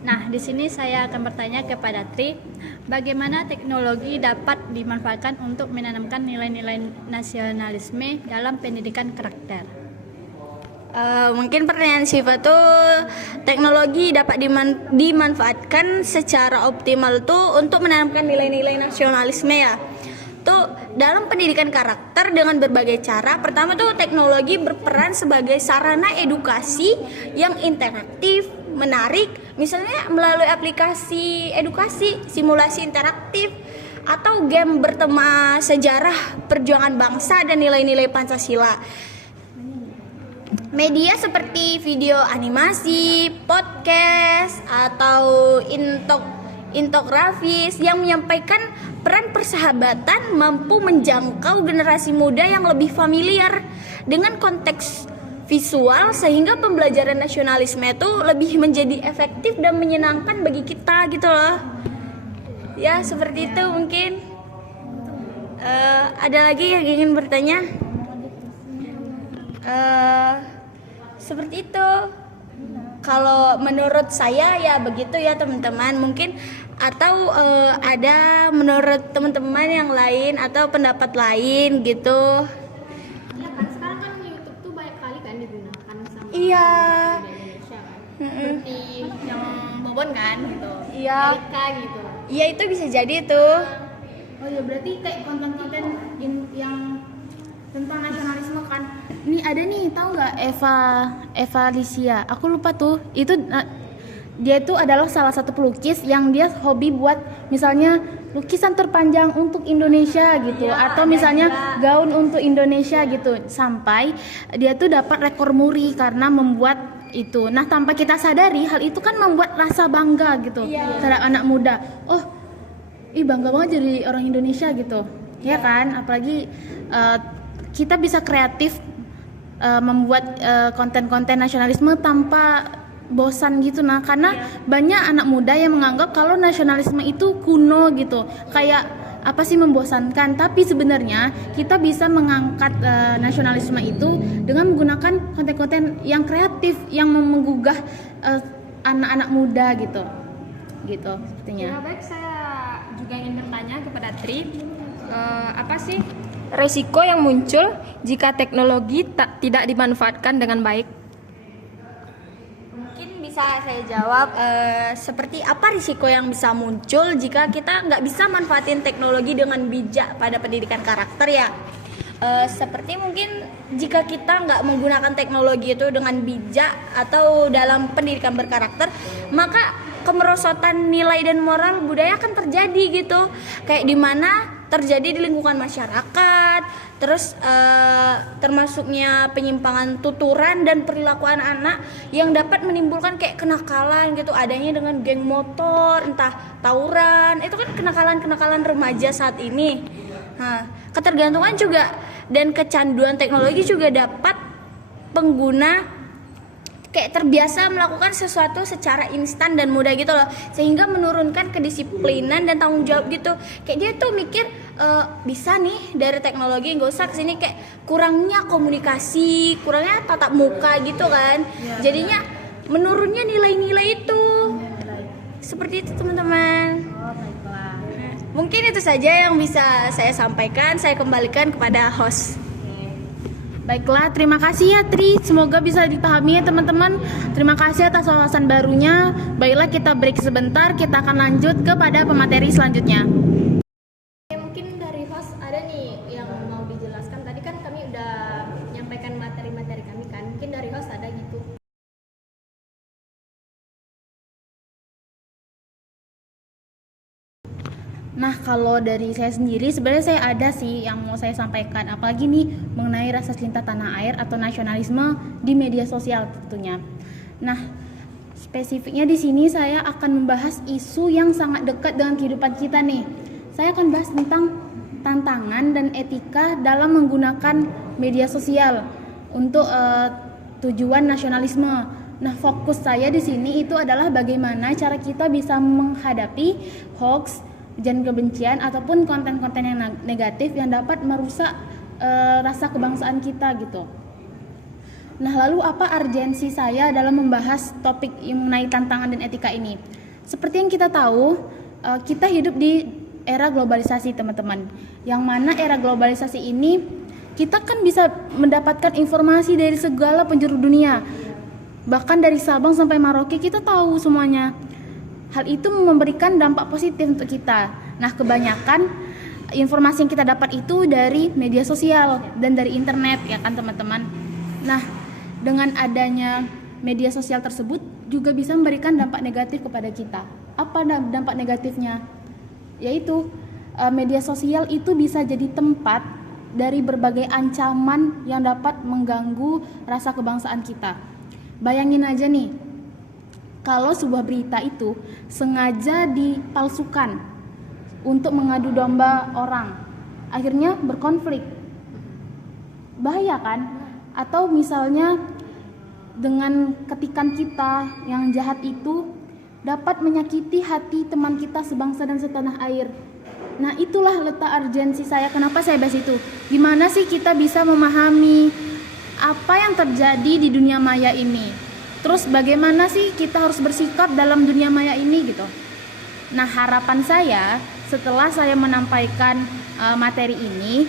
Nah, di sini saya akan bertanya kepada Tri, bagaimana teknologi dapat dimanfaatkan untuk menanamkan nilai-nilai nasionalisme dalam pendidikan karakter? Mungkin pertanyaan Siva tuh teknologi dapat dimanfaatkan secara optimal tuh untuk menanamkan nilai-nilai nasionalisme ya. Tuh dalam pendidikan karakter dengan berbagai cara. Pertama tuh teknologi berperan sebagai sarana edukasi yang interaktif, menarik, misalnya melalui aplikasi edukasi, simulasi interaktif, atau game bertema sejarah perjuangan bangsa dan nilai-nilai Pancasila. Media seperti video animasi, podcast, atau infografis yang menyampaikan peran persahabatan mampu menjangkau generasi muda yang lebih familiar dengan konteks visual sehingga pembelajaran nasionalisme itu lebih menjadi efektif dan menyenangkan bagi kita gitu loh. Ya seperti itu mungkin. Ada lagi yang ingin bertanya? Seperti itu. Kalau menurut saya ya begitu ya teman-teman. Mungkin atau ada menurut teman-teman yang lain atau pendapat lain gitu. Sekarang kan YouTube tuh banyak kali kan digunakan sama Iya. Indonesia kan. Seperti yang Bobon kan gitu. Iya. Erika gitu. Iya itu bisa jadi tuh. Oh ya berarti kayak konten-konten yang tentang nasionalisme kan. Ini ada nih, tahu nggak Eva Alicia? Aku lupa tuh. Itu dia itu adalah salah satu pelukis yang dia hobi buat misalnya lukisan terpanjang untuk Indonesia gitu, atau misalnya gaun untuk Indonesia gitu. Sampai dia tuh dapat rekor muri karena membuat itu. Nah, tanpa kita sadari hal itu kan membuat rasa bangga gitu terhadap anak muda. Oh, bangga banget jadi orang Indonesia gitu. Ya kan? Apalagi kita bisa kreatif membuat konten-konten nasionalisme tanpa bosan gitu. Nah, karena banyak anak muda yang menganggap kalau nasionalisme itu kuno gitu, kayak apa sih membosankan. Tapi sebenarnya kita bisa mengangkat nasionalisme itu dengan menggunakan konten-konten yang kreatif yang menggugah anak-anak muda gitu sepertinya. Ya, baik, saya juga ingin bertanya kepada Tri, apa sih resiko yang muncul jika teknologi tidak dimanfaatkan dengan baik? Mungkin bisa saya jawab seperti apa risiko yang bisa muncul jika kita nggak bisa manfaatin teknologi dengan bijak pada pendidikan karakter ya. Seperti mungkin jika kita nggak menggunakan teknologi itu dengan bijak atau dalam pendidikan berkarakter, maka kemerosotan nilai dan moral budaya akan terjadi gitu. Kayak dimana terjadi di lingkungan masyarakat, terus termasuknya penyimpangan tuturan dan perilaku anak-anak yang dapat menimbulkan kayak kenakalan gitu, adanya dengan geng motor, entah tawuran, itu kan kenakalan-kenakalan remaja saat ini. Nah, ketergantungan juga dan kecanduan teknologi juga dapat pengguna kayak terbiasa melakukan sesuatu secara instan dan mudah gitu loh, sehingga menurunkan kedisiplinan dan tanggung jawab gitu. Kayak dia tuh mikir bisa nih dari teknologi, nggak usah kesini, kayak kurangnya komunikasi, kurangnya tatap muka gitu kan, jadinya menurunnya nilai-nilai itu. Seperti itu teman-teman. Mungkin itu saja yang bisa saya sampaikan. Saya kembalikan kepada host. Baiklah, terima kasih ya Tri. Semoga bisa dipahami ya teman-teman. Terima kasih atas wawasan barunya. Baiklah, kita break sebentar. Kita akan lanjut kepada pemateri selanjutnya. Mungkin dari host ada nih yang mau dijelaskan. Tadi kan kami udah menyampaikan materi-materi kami kan. Mungkin dari host ada gitu. Nah, kalau dari saya sendiri sebenarnya saya ada sih yang mau saya sampaikan, apalagi nih mengenai rasa cinta tanah air atau nasionalisme di media sosial tentunya. Nah, spesifiknya di sini saya akan membahas isu yang sangat dekat dengan kehidupan kita nih. Saya akan bahas tentang tantangan dan etika dalam menggunakan media sosial untuk tujuan nasionalisme. Nah, fokus saya di sini itu adalah bagaimana cara kita bisa menghadapi hoax, ujaran kebencian ataupun konten-konten yang negatif yang dapat merusak rasa kebangsaan kita gitu. Nah, lalu apa urgensi saya dalam membahas topik mengenai tantangan dan etika ini? Seperti yang kita tahu, kita hidup di era globalisasi teman-teman. Yang mana era globalisasi ini kita kan bisa mendapatkan informasi dari segala penjuru dunia. Bahkan dari Sabang sampai Merauke kita tahu semuanya. Hal itu memberikan dampak positif untuk kita. Nah, kebanyakan informasi yang kita dapat itu dari media sosial dan dari internet ya kan teman-teman. Nah, dengan adanya media sosial tersebut juga bisa memberikan dampak negatif kepada kita. Apa dampak negatifnya? Yaitu media sosial itu bisa jadi tempat dari berbagai ancaman yang dapat mengganggu rasa kebangsaan kita. Bayangin aja nih, kalau sebuah berita itu sengaja dipalsukan untuk mengadu domba orang, akhirnya berkonflik, bahaya kan? Atau misalnya dengan ketikan kita yang jahat itu dapat menyakiti hati teman kita sebangsa dan setanah air. Nah, itulah letak urgensi saya. Kenapa saya bahas itu? Gimana sih kita bisa memahami apa yang terjadi di dunia maya ini? Terus bagaimana sih kita harus bersikap dalam dunia maya ini gitu. Nah, harapan saya setelah saya menampaikan materi ini,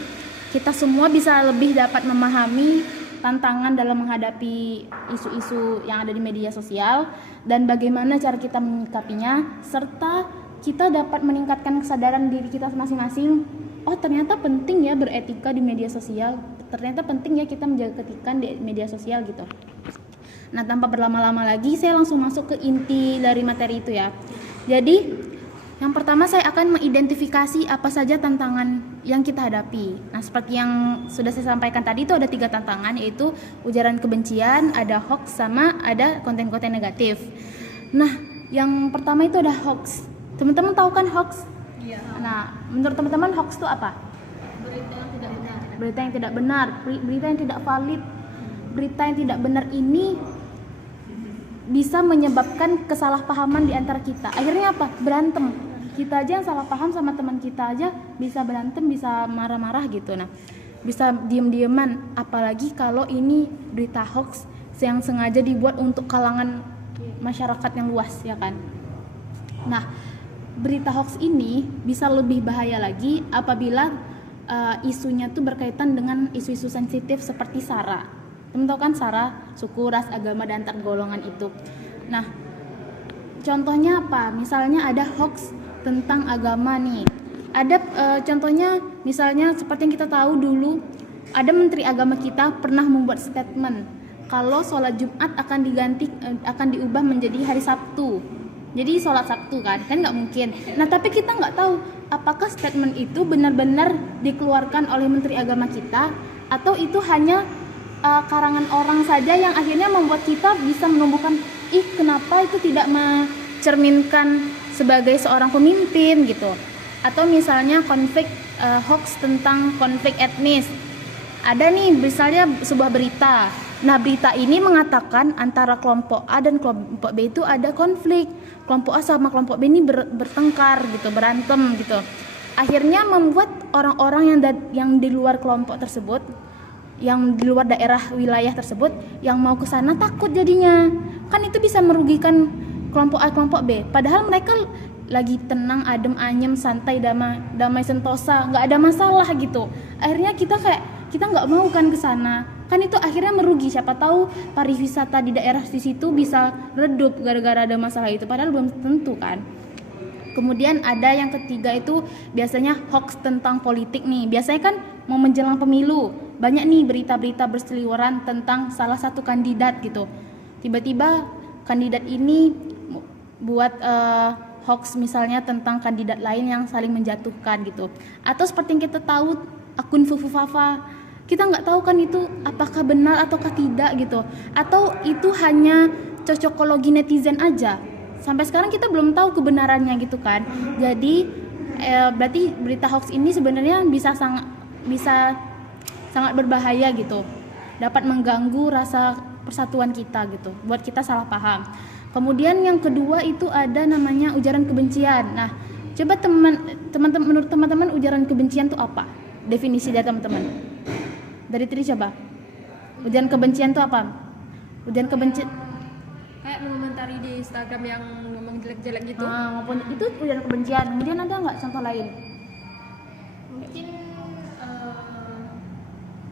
kita semua bisa lebih dapat memahami tantangan dalam menghadapi isu-isu yang ada di media sosial dan bagaimana cara kita menyikapinya, serta kita dapat meningkatkan kesadaran diri kita masing-masing. Oh, ternyata penting ya beretika di media sosial. Ternyata penting ya kita menjaga ketikan di media sosial gitu. Nah, tanpa berlama-lama lagi, saya langsung masuk ke inti dari materi itu ya. Jadi, yang pertama saya akan mengidentifikasi apa saja tantangan yang kita hadapi. Nah, seperti yang sudah saya sampaikan tadi itu ada 3 tantangan, yaitu ujaran kebencian, ada hoax, sama ada konten-konten negatif. Nah, yang pertama itu ada hoax. Teman-teman tahu kan hoax? Iya. Nah, menurut teman-teman hoax itu apa? Berita yang tidak benar. Berita yang tidak benar, berita yang tidak valid. Berita yang tidak benar ini bisa menyebabkan kesalahpahaman di antara kita. Akhirnya apa? Berantem. Kita aja yang salah paham sama teman kita aja bisa berantem, bisa marah-marah gitu. Nah, bisa diem-dieman. Apalagi kalau ini berita hoax yang sengaja dibuat untuk kalangan masyarakat yang luas, ya kan? Nah, berita hoax ini bisa lebih bahaya lagi apabila isunya tuh berkaitan dengan isu-isu sensitif seperti SARA. Teman tahu kan SARA, suku, ras, agama, dan antar golongan itu. Nah, contohnya apa? Misalnya ada hoax tentang agama nih. Ada contohnya misalnya seperti yang kita tahu dulu, ada menteri agama kita pernah membuat statement kalau sholat Jumat akan diubah menjadi hari Sabtu. Jadi sholat Sabtu kan nggak mungkin. Nah, tapi kita nggak tahu apakah statement itu benar-benar dikeluarkan oleh Menteri Agama kita, atau itu hanya karangan orang saja yang akhirnya membuat kita bisa menumbuhkan, kenapa itu tidak mencerminkan sebagai seorang pemimpin gitu. Atau misalnya konflik hoax tentang konflik etnis. Ada nih misalnya sebuah berita. Nah, berita ini mengatakan antara kelompok A dan kelompok B itu ada konflik. Kelompok A sama kelompok B ini bertengkar gitu, berantem gitu. Akhirnya membuat orang-orang yang di luar kelompok tersebut, yang di luar daerah wilayah tersebut, yang mau ke sana takut jadinya. Kan itu bisa merugikan kelompok A, kelompok B. Padahal mereka lagi tenang, adem, anyem, santai, damai sentosa, nggak ada masalah gitu. Akhirnya kita nggak mau kan ke sana. Kan itu akhirnya merugi. Siapa tahu pariwisata di daerah di situ bisa redup gara-gara ada masalah itu. Padahal belum tentu kan. Kemudian ada yang ketiga itu biasanya hoax tentang politik nih. Biasanya kan mau menjelang pemilu, banyak nih berita-berita berseliweran tentang salah satu kandidat gitu. Tiba-tiba kandidat ini buat hoax misalnya tentang kandidat lain yang saling menjatuhkan gitu. Atau seperti yang kita tahu akun Fufu Fafa, kita nggak tahu kan itu apakah benar ataukah tidak gitu. Atau itu hanya cocokologi netizen aja. Sampai sekarang kita belum tahu kebenarannya gitu kan. Jadi berarti berita hoax ini sebenarnya bisa sangat berbahaya gitu. Dapat mengganggu rasa persatuan kita gitu. Buat kita salah paham. Kemudian yang kedua itu ada namanya ujaran kebencian. Nah, coba teman-teman menurut teman-teman ujaran kebencian itu apa? Definisi dari teman-teman. Dari Tri coba. Ujaran kebencian itu apa? Ujaran kebencian Kayak mengomentari di Instagram yang ngomong jelek-jelek gitu. Maupun itu ujaran kebencian. Kemudian ada nggak contoh lain? Mungkin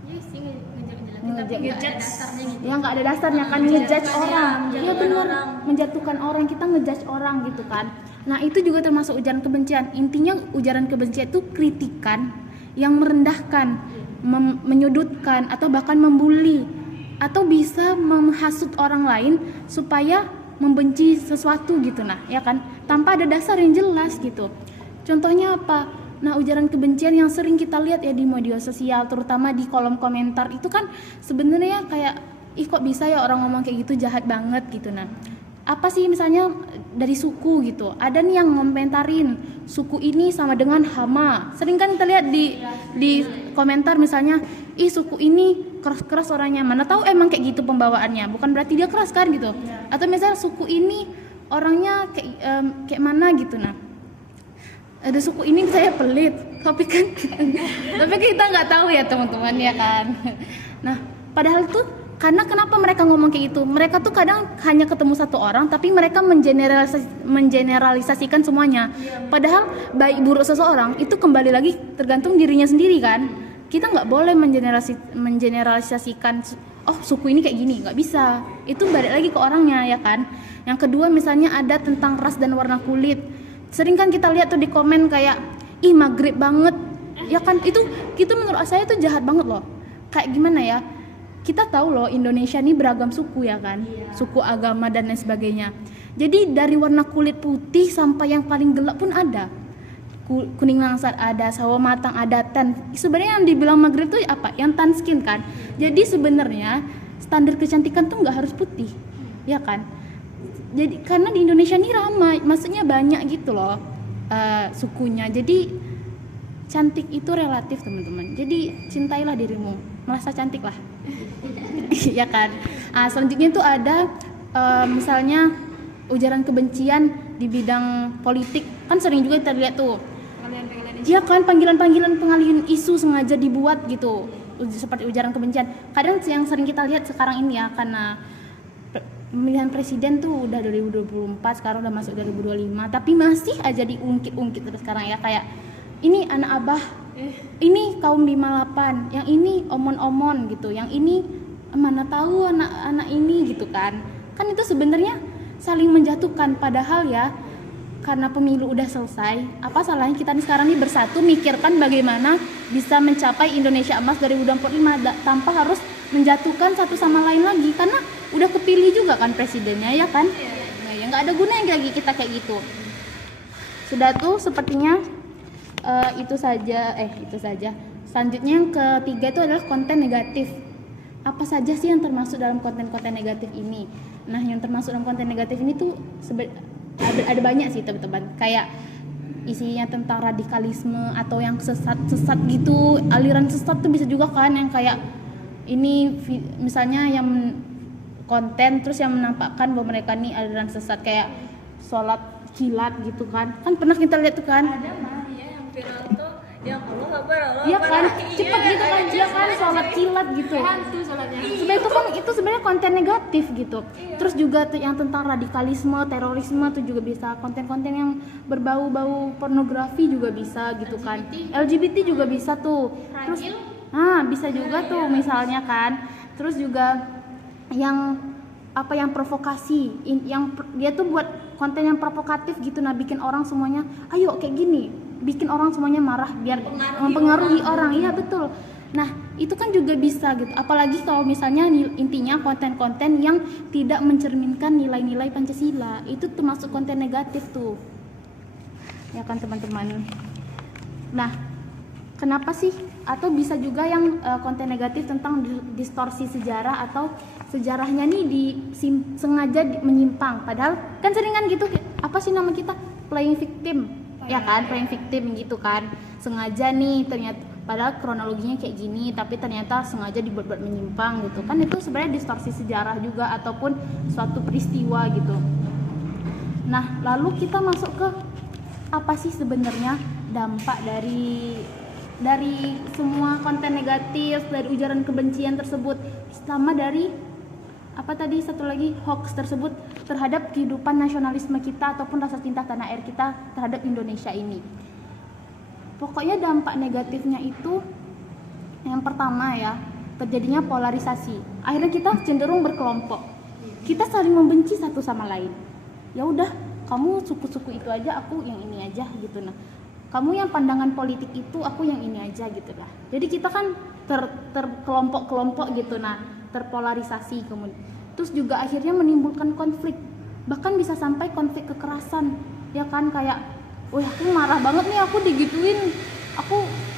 ya sih ngejelek-jelek tapi nggak ada dasarnya gitu. Ya nggak ada dasarnya kan, ngejudge orang. Iya benar, menjatuhkan orang, kita ngejudge orang gitu kan. Nah itu juga termasuk ujaran kebencian. Intinya ujaran kebencian itu kritikan yang merendahkan, menyudutkan atau bahkan membuli, atau bisa menghasut orang lain supaya membenci sesuatu gitu, nah ya kan, tanpa ada dasar yang jelas gitu. Contohnya apa? Nah, ujaran kebencian yang sering kita lihat ya di media sosial, terutama di kolom komentar itu kan sebenarnya kayak kok bisa ya orang ngomong kayak gitu, jahat banget gitu. Nah, apa sih misalnya dari suku gitu, ada nih yang ngomentarin suku ini sama dengan hama. Sering kan kita lihat di komentar misalnya, suku ini keras-keras orangnya, mana tahu emang kayak gitu pembawaannya, bukan berarti dia keras kan gitu. Atau misalnya suku ini orangnya kayak mana gitu. Nah, ada suku ini saya pelit, tapi kita nggak tahu ya teman-teman ya kan. Nah, padahal tuh karena kenapa mereka ngomong kayak gitu? Mereka tuh kadang hanya ketemu satu orang, tapi mereka mengeneralisasikan semuanya. Padahal baik buruk seseorang itu kembali lagi tergantung dirinya sendiri kan. Kita nggak boleh mengeneralisasikan, suku ini kayak gini, nggak bisa. Itu balik lagi ke orangnya ya kan. Yang kedua misalnya ada tentang ras dan warna kulit. Sering kan kita lihat tuh di komen kayak, Maghrib banget, ya kan, itu menurut saya tuh jahat banget loh. Kayak gimana ya? Kita tahu loh Indonesia ini beragam suku ya kan, suku, agama dan lain sebagainya. Jadi dari warna kulit putih sampai yang paling gelap pun ada. Kuning langsat ada, sawo matang ada, tan. Sebenarnya yang dibilang Maghrib tuh apa? Yang tan skin kan. Jadi sebenarnya standar kecantikan tuh nggak harus putih, ya kan? Jadi karena di Indonesia ini ramai, maksudnya banyak gitu loh sukunya. Jadi cantik itu relatif teman-teman. Jadi cintailah dirimu, merasa cantik lah. Ya kan. Selanjutnya itu ada misalnya ujaran kebencian di bidang politik. Kan sering juga kita lihat tuh. Iya kan, panggilan-panggilan pengalihan isu sengaja dibuat gitu, seperti ujaran kebencian. Kadang yang sering kita lihat sekarang ini ya, karena pemilihan presiden tuh udah 2024, sekarang udah masuk 2025, tapi masih aja diungkit-ungkit terus sekarang ya, kayak ini anak abah, ini kaum 58, yang ini omon-omon gitu, yang ini mana tahu anak-anak ini gitu kan. Kan itu sebenarnya saling menjatuhkan, padahal ya karena pemilu udah selesai, apa salahnya kita nih sekarang nih bersatu mikirkan bagaimana bisa mencapai Indonesia Emas 2045 tanpa harus menjatuhkan satu sama lain lagi, karena udah kepilih juga kan presidennya ya kan. Nah, ya nggak ada gunanya lagi kita kayak gitu. Sudah tuh sepertinya itu saja. Selanjutnya yang ketiga itu adalah konten negatif. Apa saja sih yang termasuk dalam konten-konten negatif ini? Nah, yang termasuk dalam konten negatif ini tuh ada banyak sih teman-teman. Kayak isinya tentang radikalisme atau yang sesat gitu. Aliran sesat tuh bisa juga kan, yang kayak ini misalnya yang konten terus yang menampakkan bahwa mereka nih aliran sesat, kayak sholat kilat gitu kan pernah kita lihat tuh kan. Ada mah ya yang viral tuh yang Allah Iya kan, cepet gitu kan, dia kan sholat kilat gitu. Sebenarnya itu sebenarnya konten negatif gitu. Terus juga yang tentang radikalisme, terorisme tuh juga bisa. Konten-konten yang berbau-bau pornografi juga bisa gitu kan. LGBT juga bisa tuh. Terus bisa juga tuh misalnya kan. Terus juga yang provokasi, yang dia tuh buat konten yang provokatif gitu, nah bikin orang semuanya ayo kayak gini, bikin orang semuanya marah biar mempengaruhi orang. Iya betul. Nah itu kan juga bisa gitu, apalagi kalau misalnya intinya konten-konten yang tidak mencerminkan nilai-nilai Pancasila, itu termasuk konten negatif tuh ya kan teman-teman. Nah kenapa sih, atau bisa juga yang konten negatif tentang distorsi sejarah atau sejarahnya nih sengaja menyimpang, padahal kan seringan gitu, apa sih nama kita, playing victim ya kan, playing victim gitu kan, sengaja nih ternyata padahal kronologinya kayak gini tapi ternyata sengaja dibuat-buat menyimpang gitu kan. Itu sebenarnya distorsi sejarah juga ataupun suatu peristiwa gitu. Nah lalu kita masuk ke apa sih sebenarnya dampak dari semua konten negatif, dari ujaran kebencian tersebut, sama dari apa tadi satu lagi, hoax tersebut terhadap kehidupan nasionalisme kita ataupun rasa cinta tanah air kita terhadap Indonesia ini. Pokoknya dampak negatifnya itu yang pertama ya, terjadinya polarisasi. Akhirnya kita cenderung berkelompok. Kita saling membenci satu sama lain. Ya udah, kamu suku-suku itu aja, aku yang ini aja gitu. Nah, kamu yang pandangan politik itu, aku yang ini aja gitu lah. Jadi kita kan terkelompok-kelompok gitu, nah terpolarisasi kemudian. Terus juga akhirnya menimbulkan konflik, bahkan bisa sampai konflik kekerasan ya kan, kayak wah aku marah banget nih, aku digituin,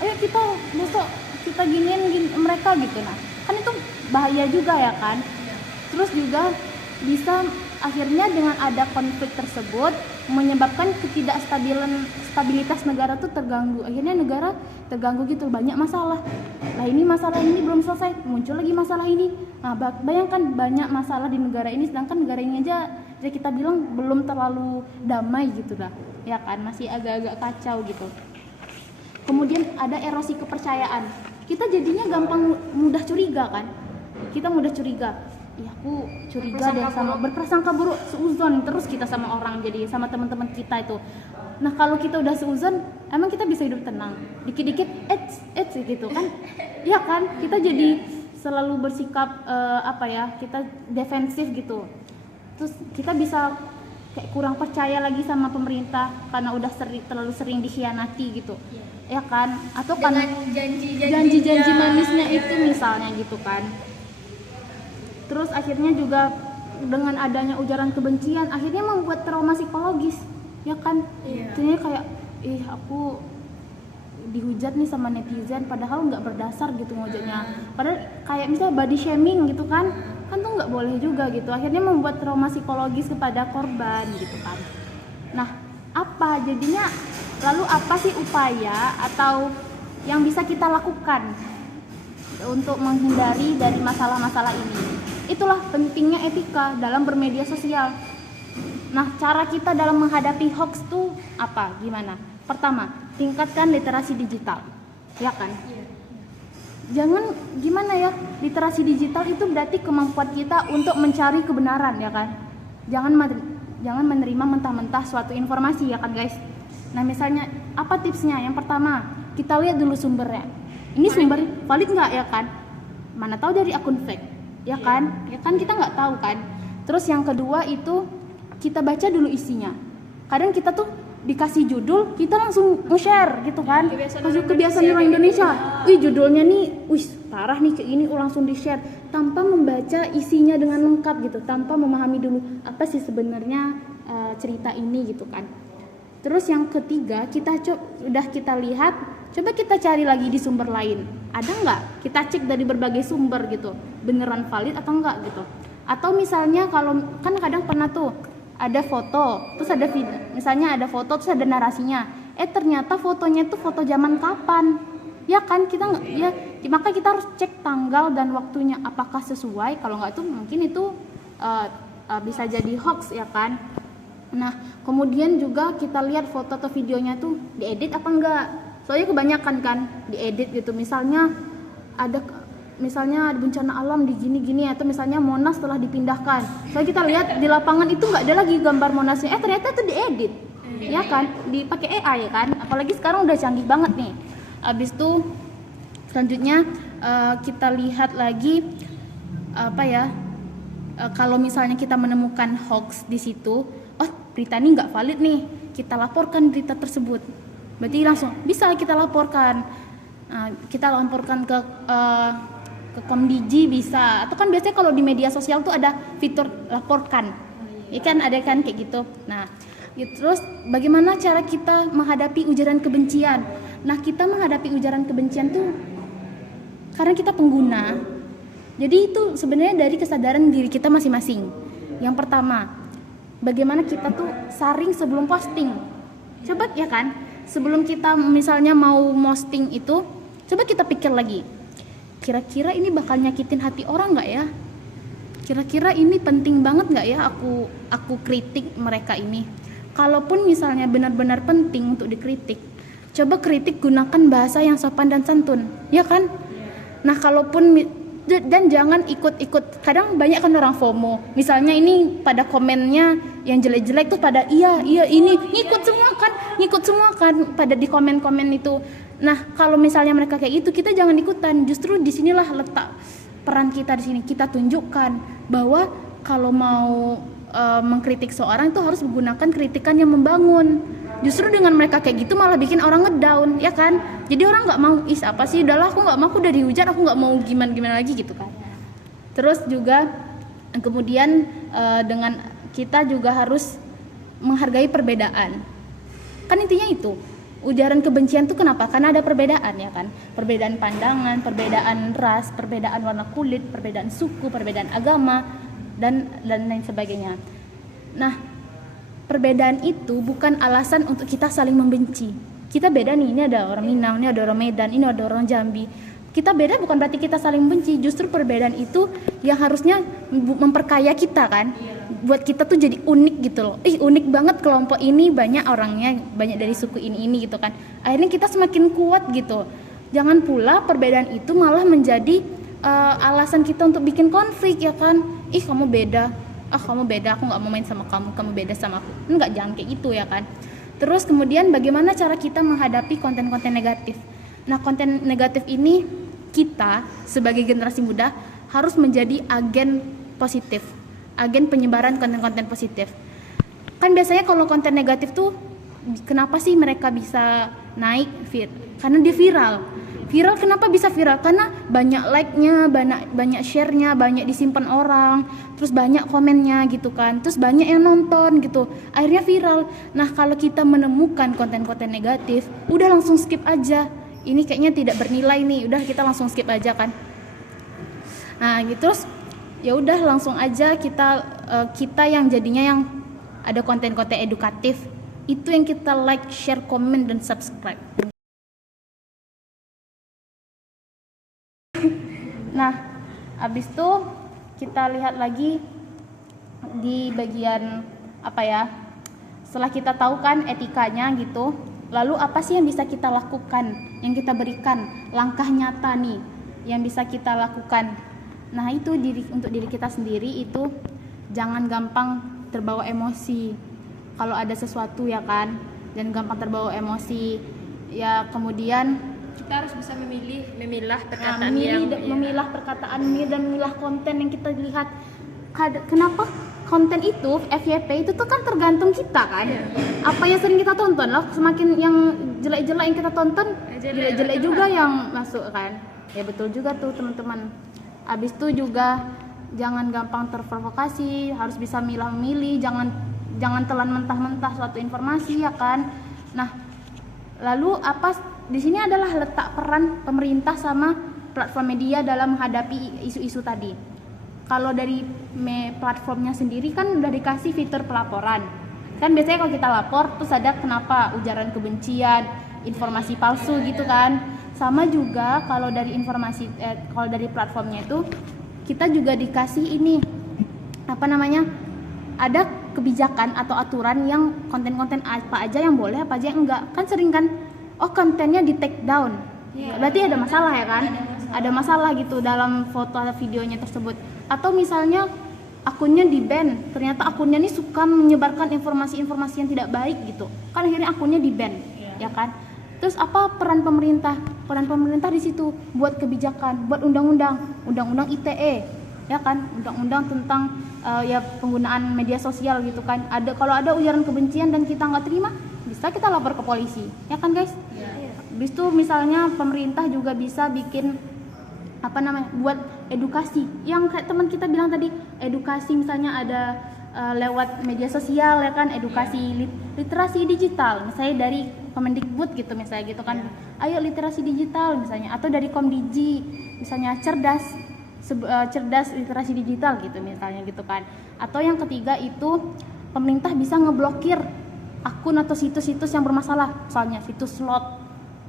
ayo kita besok kita giniin mereka gitu. Nah kan itu bahaya juga ya kan. Terus juga bisa akhirnya dengan ada konflik tersebut menyebabkan stabilitas negara tuh terganggu. Akhirnya negara terganggu gitu, banyak masalah. Nah ini masalah ini belum selesai, muncul lagi masalah ini. Nah bayangkan banyak masalah di negara ini, sedangkan negara ini aja kita bilang belum terlalu damai gitu lah, ya kan, masih agak-agak kacau gitu. Kemudian ada erosi kepercayaan. Kita jadinya gampang mudah curiga kan. Kita mudah curiga. Ya aku curiga deh sama, berprasangka buruk, seuzon terus kita sama orang, jadi sama teman-teman kita itu. Nah kalau kita udah seuzon, emang kita bisa hidup tenang? Dikit-dikit gitu kan? Ya kan? Kita jadi selalu bersikap kita defensif gitu. Terus kita bisa kayak kurang percaya lagi sama pemerintah karena udah terlalu sering dikhianati gitu. Ya kan? Atau karena janji-janji manisnya itu misalnya gitu kan. Terus akhirnya juga dengan adanya ujaran kebencian akhirnya membuat trauma psikologis, ya kan? Jadinya kayak aku dihujat nih sama netizen padahal nggak berdasar gitu ngujatnya. Padahal kayak misalnya body shaming gitu kan tuh nggak boleh juga gitu. Akhirnya membuat trauma psikologis kepada korban gitu kan. Nah apa jadinya, lalu apa sih upaya atau yang bisa kita lakukan untuk menghindari dari masalah-masalah ini? Itulah pentingnya etika dalam bermedia sosial. Nah, cara kita dalam menghadapi hoax tuh apa? Gimana? Pertama, tingkatkan literasi digital. Ya kan? Jangan gimana ya? Literasi digital itu berarti kemampuan kita untuk mencari kebenaran, ya kan? Jangan menerima mentah-mentah suatu informasi, ya kan, guys? Nah, misalnya apa tipsnya? Yang pertama, kita lihat dulu sumbernya. Ini sumber valid nggak, ya kan? Mana tahu dari akun fake. Ya kan kita nggak tahu kan. Terus yang kedua itu kita baca dulu isinya. Kadang kita tuh dikasih judul kita langsung nge-share gitu kan, kebiasaan orang Indonesia. Judulnya nih parah nih kayak gini, langsung di-share tanpa membaca isinya dengan lengkap gitu, tanpa memahami dulu apa sih sebenarnya cerita ini gitu kan. Terus yang ketiga, udah kita lihat, coba kita cari lagi di sumber lain. Ada nggak? Kita cek dari berbagai sumber gitu, beneran valid atau enggak gitu. Atau misalnya kalau kan kadang pernah tuh ada foto, terus ada video, misalnya ada foto terus ada narasinya. Ternyata fotonya itu foto zaman kapan? Ya kan kita nggak, ya maka kita harus cek tanggal dan waktunya apakah sesuai. Kalau nggak itu mungkin itu bisa jadi hoax ya kan. Nah, kemudian juga kita lihat foto atau videonya tuh diedit apa enggak. Soalnya kebanyakan kan diedit gitu. Misalnya ada bencana alam di gini-gini, atau misalnya Monas telah dipindahkan. Soalnya kita lihat di lapangan itu nggak ada lagi gambar Monasnya. Ternyata itu diedit. Ya kan? Dipakai AI ya kan? Apalagi sekarang udah canggih banget nih. Habis itu selanjutnya kita lihat lagi kalau misalnya kita menemukan hoax di situ, berita ini nggak valid nih, kita laporkan berita tersebut. Berarti langsung bisa kita laporkan. Kita laporkan ke Komdigi bisa. Atau kan biasanya kalau di media sosial tuh ada fitur laporkan. Ya kan ada kan kayak gitu. Nah, terus bagaimana cara kita menghadapi ujaran kebencian? Nah, kita menghadapi ujaran kebencian tuh karena kita pengguna. Jadi itu sebenarnya dari kesadaran diri kita masing-masing. Yang pertama, bagaimana kita tuh saring sebelum posting. Coba ya kan, sebelum kita misalnya mau posting itu, coba kita pikir lagi. Kira-kira ini bakal nyakitin hati orang nggak ya? Kira-kira ini penting banget nggak ya aku kritik mereka ini? Kalaupun misalnya benar-benar penting untuk dikritik, coba kritik gunakan bahasa yang sopan dan santun, ya kan? Nah, dan jangan ikut-ikut. Kadang banyak kan orang FOMO. Misalnya ini pada komennya yang jelek-jelek tuh pada iya ini ngikut semua kan pada di komen-komen itu. Nah, kalau misalnya mereka kayak gitu, kita jangan ikutan. Justru disinilah letak peran kita di sini. Kita tunjukkan bahwa kalau mau mengkritik seorang itu harus menggunakan kritikan yang membangun. Justru dengan mereka kayak gitu malah bikin orang ngedown, ya kan? Jadi orang nggak mau, apa sih, udahlah aku nggak mau, aku udah dihujat, aku nggak mau gimana lagi gitu kan. Terus juga kemudian dengan kita juga harus menghargai perbedaan. Kan intinya itu, ujaran kebencian tuh kenapa? Karena ada perbedaan ya kan? Perbedaan pandangan, perbedaan ras, perbedaan warna kulit, perbedaan suku, perbedaan agama, dan lain sebagainya. Nah, perbedaan itu bukan alasan untuk kita saling membenci. Kita beda nih, ini ada orang Minang, ini ada orang Medan, ini ada orang Jambi. Kita beda bukan berarti kita saling benci. Justru perbedaan itu yang harusnya memperkaya kita kan. Buat kita tuh jadi unik gitu loh. Unik banget kelompok ini, banyak orangnya, banyak dari suku ini gitu kan. Akhirnya kita semakin kuat gitu. Jangan pula perbedaan itu malah menjadi alasan kita untuk bikin konflik ya kan. Kamu beda. Kamu beda, aku nggak mau main sama kamu beda sama aku. Enggak, jangan kayak gitu ya kan. Terus kemudian bagaimana cara kita menghadapi konten-konten negatif. Nah, konten negatif ini kita sebagai generasi muda harus menjadi agen positif, agen penyebaran konten-konten positif. Kan biasanya kalau konten negatif tuh kenapa sih mereka bisa naik karena dia viral. Viral kenapa bisa viral? Karena banyak like-nya, banyak share-nya, banyak disimpan orang, terus banyak komennya gitu kan, terus banyak yang nonton gitu, akhirnya viral. Nah, kalau kita menemukan konten-konten negatif, udah langsung skip aja. Ini kayaknya tidak bernilai nih, udah kita langsung skip aja kan. Nah, gitu, terus ya udah langsung aja kita yang jadinya yang ada konten-konten edukatif, itu yang kita like, share, komen, dan subscribe. Nah, abis itu kita lihat lagi di bagian setelah kita tahu kan etikanya gitu, lalu apa sih yang bisa kita lakukan, yang kita berikan langkah nyata nih yang bisa kita lakukan. Nah, itu untuk diri kita sendiri itu jangan gampang terbawa emosi kalau ada sesuatu ya kan, jangan gampang terbawa emosi ya. Kemudian kita harus bisa memilah perkataan memilah perkataan dan memilah konten yang kita lihat. Kenapa konten itu FYP itu tuh kan tergantung kita kan. Apa yang sering kita tonton loh, semakin yang jelek-jelek yang kita tonton, jelek-jelek juga yang masuk kan. Ya betul juga tuh teman-teman. Abis itu juga jangan gampang terprovokasi, harus bisa milah-milih, jangan jangan telan mentah-mentah suatu informasi, ya kan. Nah, lalu apa di sini adalah letak peran pemerintah sama platform media dalam menghadapi isu-isu tadi. Kalau dari platformnya sendiri kan udah dikasih fitur pelaporan. Kan biasanya kalau kita lapor terus ada kenapa ujaran kebencian, informasi palsu gitu kan. Sama juga kalau dari kalau dari platformnya itu kita juga dikasih ini ada kebijakan atau aturan yang konten-konten apa aja yang boleh, apa aja yang enggak. Kan sering kan, kontennya di take down. Berarti ada masalah ya kan? Ada masalah gitu dalam foto atau videonya tersebut. Atau misalnya akunnya di ban, ternyata akunnya ini suka menyebarkan informasi-informasi yang tidak baik gitu. Kan akhirnya akunnya di ban, ya kan? Terus apa peran pemerintah? Peran pemerintah di situ buat kebijakan, buat undang-undang ITE, ya kan? Undang-undang tentang penggunaan media sosial gitu kan. Kalau ada ujaran kebencian dan kita nggak terima, bisa kita lapor ke polisi, ya kan guys? Habis itu misalnya pemerintah juga bisa bikin buat edukasi. Yang kayak teman kita bilang tadi, edukasi misalnya ada lewat media sosial, ya kan? Edukasi literasi digital, misalnya dari Kemendikbud gitu misalnya gitu kan. Ayo literasi digital misalnya, atau dari Komdigi misalnya cerdas literasi digital gitu misalnya gitu kan. Atau yang ketiga itu pemerintah bisa ngeblokir akun atau situs-situs yang bermasalah, misalnya situs slot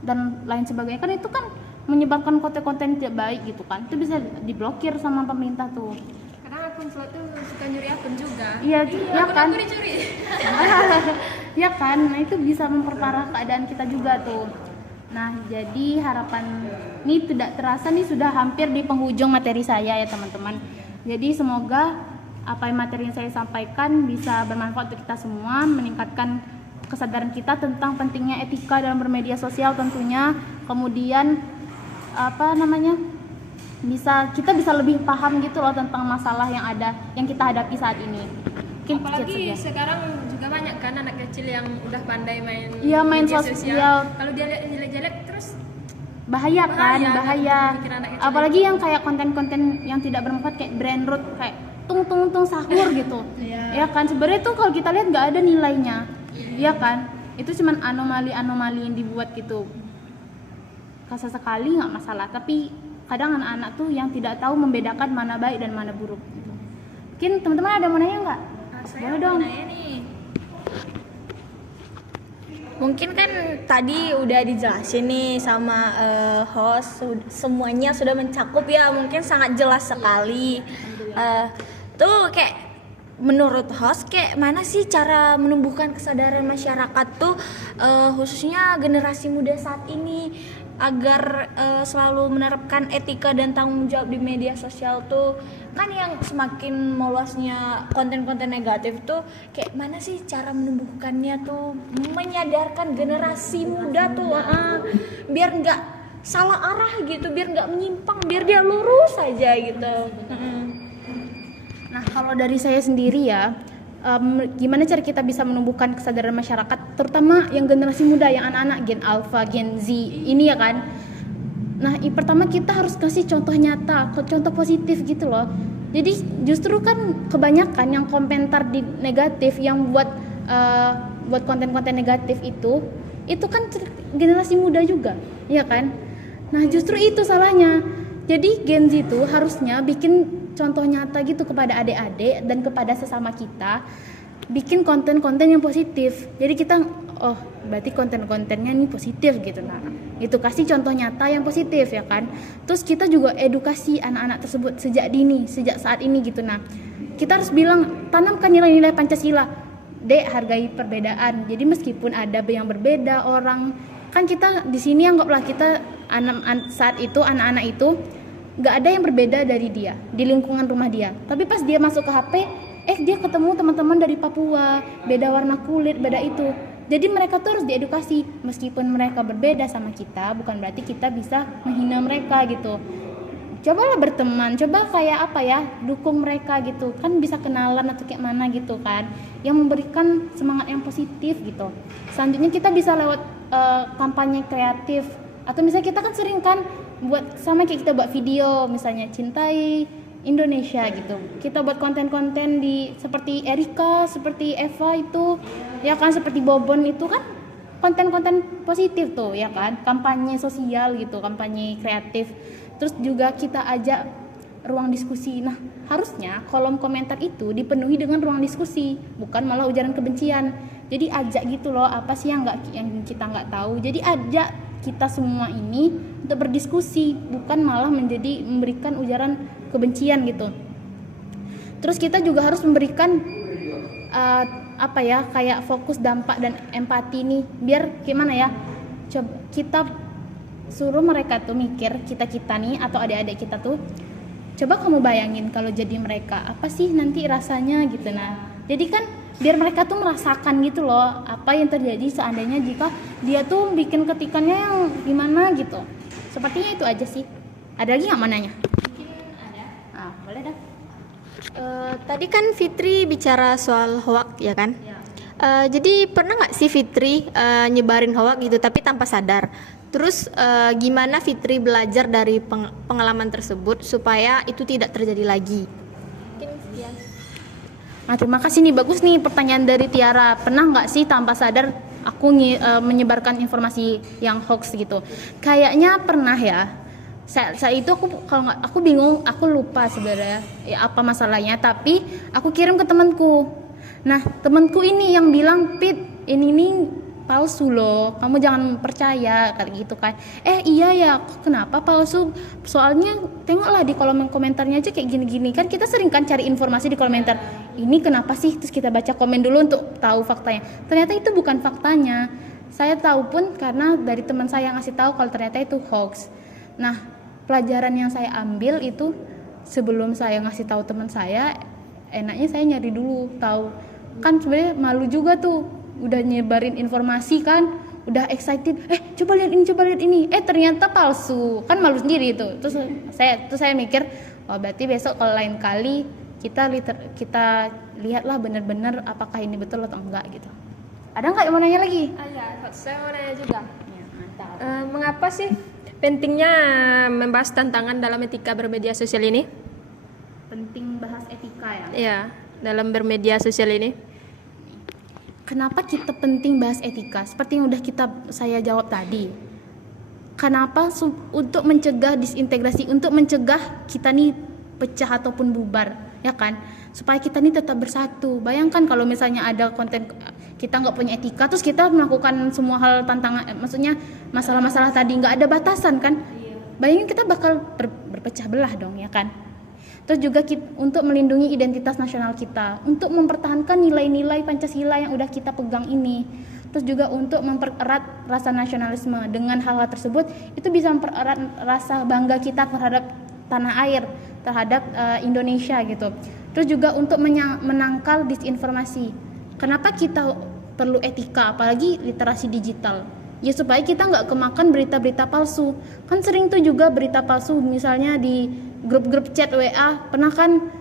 dan lain sebagainya, kan itu kan menyebarkan konten-konten tidak baik gitu kan. Itu bisa diblokir sama pemerintah tuh. Karena akun slot tuh suka nyuri akun juga. Iya, ya kan? Aku dicuri. Ya kan? Nah, itu bisa memperparah keadaan kita juga tuh. Nah, jadi harapan ini tidak terasa nih sudah hampir di penghujung materi saya ya teman-teman. Jadi semoga apa yang materi yang saya sampaikan bisa bermanfaat untuk kita semua, meningkatkan kesadaran kita tentang pentingnya etika dalam bermedia sosial tentunya. Kemudian kita bisa lebih paham gitu loh tentang masalah yang kita hadapi saat ini. Apalagi sekarang juga banyak kan anak kecil yang udah pandai main media sosial. Kalau dia lihat jelek-jelek terus bahaya. Kan, apalagi yang kayak konten-konten yang tidak bermanfaat kayak brand root, kayak tung sahur gitu. Ya kan, sebenarnya tuh kalau kita lihat nggak ada nilainya. Ya kan, itu cuman anomali yang dibuat gitu. Kasar sekali nggak masalah, tapi kadang anak-anak tuh yang tidak tahu membedakan mana baik dan mana buruk gitu. Mungkin teman-teman ada mau nanya nggak? Saya mau nanya nih. Mungkin kan tadi udah dijelasin nih sama host, semuanya sudah mencakup ya, mungkin sangat jelas sekali. Tuh kayak menurut host kayak mana sih cara menumbuhkan kesadaran masyarakat tuh khususnya generasi muda saat ini agar selalu menerapkan etika dan tanggung jawab di media sosial tuh. Kan yang semakin meluasnya konten-konten negatif tuh kayak mana sih cara menumbuhkannya tuh, menyadarkan generasi muda tuh biar nggak salah arah gitu, biar nggak menyimpang, biar dia lurus aja gitu. Nah, kalau dari saya sendiri ya, gimana cara kita bisa menumbuhkan kesadaran masyarakat, terutama yang generasi muda, yang anak-anak Gen Alpha, Gen Z ini ya kan. Nah, pertama kita harus kasih contoh nyata, contoh positif gitu loh. Jadi justru kan kebanyakan yang komentar di negatif, yang buat konten-konten negatif itu kan generasi muda juga, ya kan. Nah, justru itu salahnya. Jadi Gen Z itu harusnya bikin contoh nyata gitu kepada adik-adik dan kepada sesama kita, bikin konten-konten yang positif. Jadi kita berarti konten-kontennya ini positif gitu. Nah, itu kasih contoh nyata yang positif ya kan. Terus kita juga edukasi anak-anak tersebut sejak saat ini gitu. Nah, kita harus bilang, tanamkan nilai-nilai Pancasila. Dek, hargai perbedaan. Jadi meskipun ada yang berbeda orang, kan kita di sini anggaplah kita saat itu anak-anak itu nggak ada yang berbeda dari dia di lingkungan rumah dia. Tapi pas dia masuk ke HP, dia ketemu teman-teman dari Papua, beda warna kulit, beda itu. Jadi mereka tuh harus diedukasi, meskipun mereka berbeda sama kita, bukan berarti kita bisa menghina mereka gitu. Cobalah berteman, coba kayak dukung mereka gitu, kan bisa kenalan atau kayak mana gitu kan, yang memberikan semangat yang positif gitu. Selanjutnya kita bisa lewat kampanye kreatif, atau misalnya kita kan sering kan buat sama kayak kita buat video, misalnya cintai Indonesia gitu. Kita buat konten-konten di seperti Erika, seperti Eva itu, ya kan, seperti Bobon itu kan konten-konten positif tuh, ya kan, kampanye sosial gitu, kampanye kreatif. Terus juga kita ajak ruang diskusi. Nah, harusnya kolom komentar itu dipenuhi dengan ruang diskusi, bukan malah ujaran kebencian. Jadi ajak gitu loh, apa sih yang kita nggak tahu. Jadi ajak kita semua ini untuk berdiskusi, bukan malah memberikan ujaran kebencian gitu. Terus kita juga harus memberikan kayak fokus dampak dan empati nih, biar gimana ya, coba kita suruh mereka tuh mikir, kita nih atau adik-adik kita tuh, coba kamu bayangin kalau jadi mereka, apa sih nanti rasanya gitu. Nah, jadi kan biar mereka tuh merasakan gitu loh apa yang terjadi seandainya jika dia tuh bikin ketikannya yang gimana gitu. Sepertinya itu aja sih. Ada lagi nggak mau nanya? Boleh dah. Tadi kan Fitri bicara soal hoak ya kan? Jadi pernah nggak sih Fitri nyebarin hoak gitu tapi tanpa sadar? Terus gimana Fitri belajar dari pengalaman tersebut supaya itu tidak terjadi lagi? Mungkin sekian. Nah, terima kasih nih, bagus nih pertanyaan dari Tiara. Pernah nggak sih tanpa sadar aku menyebarkan informasi yang hoax gitu? Kayaknya pernah ya. Saat itu aku bingung, aku lupa sebenarnya ya apa masalahnya, tapi aku kirim ke temanku. Nah, temanku ini yang bilang, "Pit, ini palsu loh, kamu jangan percaya," kayak gitu kan. Iya ya, kenapa palsu? Soalnya tengoklah di kolom komentarnya aja kayak gini-gini kan, kita sering kan cari informasi di komentar. Ini kenapa sih? Terus kita baca komen dulu untuk tahu faktanya. Ternyata itu bukan faktanya. Saya tahu pun karena dari teman saya yang ngasih tahu kalau ternyata itu hoax. Nah, pelajaran yang saya ambil itu sebelum saya ngasih tahu teman saya, enaknya saya nyari dulu tahu. Kan sebenarnya malu juga tuh, udah nyebarin informasi kan, udah excited, coba lihat ini, ternyata palsu, kan malu sendiri itu. Terus saya mikir, berarti besok kalau lain kali kita lihatlah benar-benar apakah ini betul atau enggak gitu. Ada nggak yang mau nanya lagi? Saya mau nanya juga. Mengapa sih pentingnya membahas tantangan dalam etika bermedia sosial ini? Penting bahas etika ya? Iya, dalam bermedia sosial ini. Kenapa kita penting bahas etika? Seperti yang udah saya jawab tadi. Kenapa? Untuk mencegah disintegrasi, untuk mencegah kita nih pecah ataupun bubar, ya kan? Supaya kita nih tetap bersatu. Bayangkan kalau misalnya ada konten kita nggak punya etika, terus kita melakukan semua hal tantangan, maksudnya masalah-masalah tadi nggak ada batasan kan? Bayangin kita bakal berpecah belah dong, ya kan? Terus juga untuk melindungi identitas nasional kita, untuk mempertahankan nilai-nilai Pancasila yang udah kita pegang ini. Terus juga untuk mempererat rasa nasionalisme. Dengan hal-hal tersebut itu bisa mempererat rasa bangga kita terhadap tanah air, terhadap Indonesia gitu. Terus juga untuk menangkal disinformasi. Kenapa kita perlu etika, apalagi literasi digital? Ya supaya kita nggak kemakan berita-berita palsu. Kan sering tuh juga berita palsu, misalnya di grup-grup chat WA, pernah kan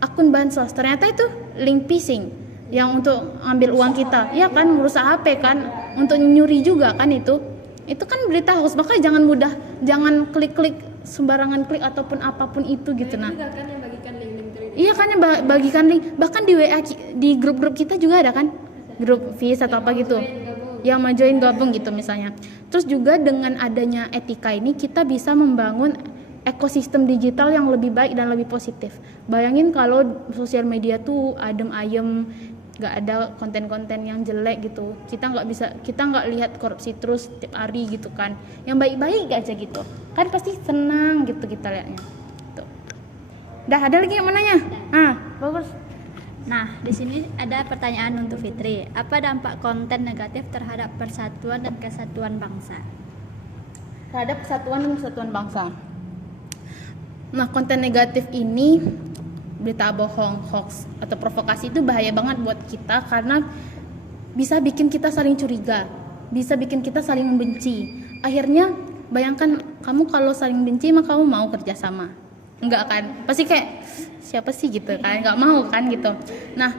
akun bansos, ternyata itu link phishing yang untuk ambil uang kita, ya kan, merusak HP kan, untuk nyuri juga kan, itu kan berita hoax. Makanya jangan klik sembarangan klik ataupun apapun itu gitu. Nah, Kan yang bagikan link-link dari iya kan, yang bagikan link, bahkan di WA di grup-grup kita juga ada kan, grup vis atau apa gitu, yang mau join gabung gitu misalnya. Terus juga dengan adanya etika ini kita bisa membangun ekosistem digital yang lebih baik dan lebih positif. Bayangin kalau sosial media tuh adem ayem, nggak ada konten-konten yang jelek gitu. Kita nggak lihat korupsi terus tiap hari gitu kan. Yang baik-baik aja gitu. Kan pasti senang gitu kita lihatnya. Tuh. Dah, ada lagi yang mau nanya? Bagus. Nah, di sini ada pertanyaan untuk Fitri. Apa dampak konten negatif terhadap persatuan dan kesatuan bangsa? Terhadap kesatuan dan kesatuan bangsa. Nah, konten negatif ini, berita bohong, hoax, atau provokasi itu bahaya banget buat kita karena bisa bikin kita saling curiga, bisa bikin kita saling membenci. Akhirnya, bayangkan kamu kalau saling benci, maka kamu mau kerja sama. Enggak kan? Pasti kayak, siapa sih gitu kan? Enggak mau kan gitu. Nah,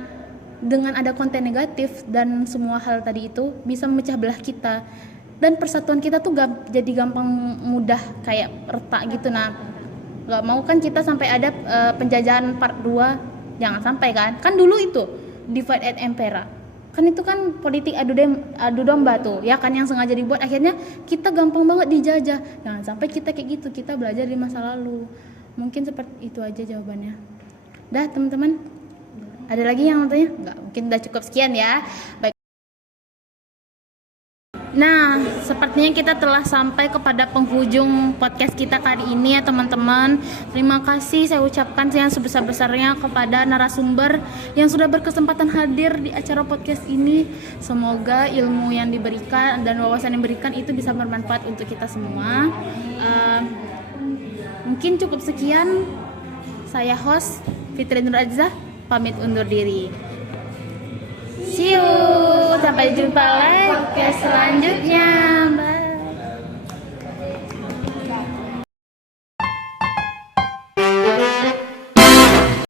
dengan ada konten negatif dan semua hal tadi itu bisa memecah belah kita. Dan persatuan kita tuh jadi gampang mudah kayak retak gitu. Nah, Nggak mau kan kita sampai ada penjajahan part 2, jangan sampai kan dulu itu divide and impera kan, itu kan politik adu domba tuh ya kan, yang sengaja dibuat akhirnya kita gampang banget dijajah. Jangan sampai kita kayak gitu, kita belajar di masa lalu. Mungkin seperti itu aja jawabannya. Dah teman-teman, ada lagi yang mau tanya? Nggak, mungkin udah cukup sekian ya. Baik. Nah, sepertinya kita telah sampai kepada penghujung podcast kita kali ini ya teman-teman. Terima kasih saya ucapkan yang sebesar-besarnya kepada narasumber yang sudah berkesempatan hadir di acara podcast ini. Semoga ilmu yang diberikan dan wawasan yang diberikan itu bisa bermanfaat untuk kita semua. Mungkin cukup sekian. Saya host Fitri Nur Azza, pamit undur diri. See you, sampai jumpa lagi podcast selanjutnya.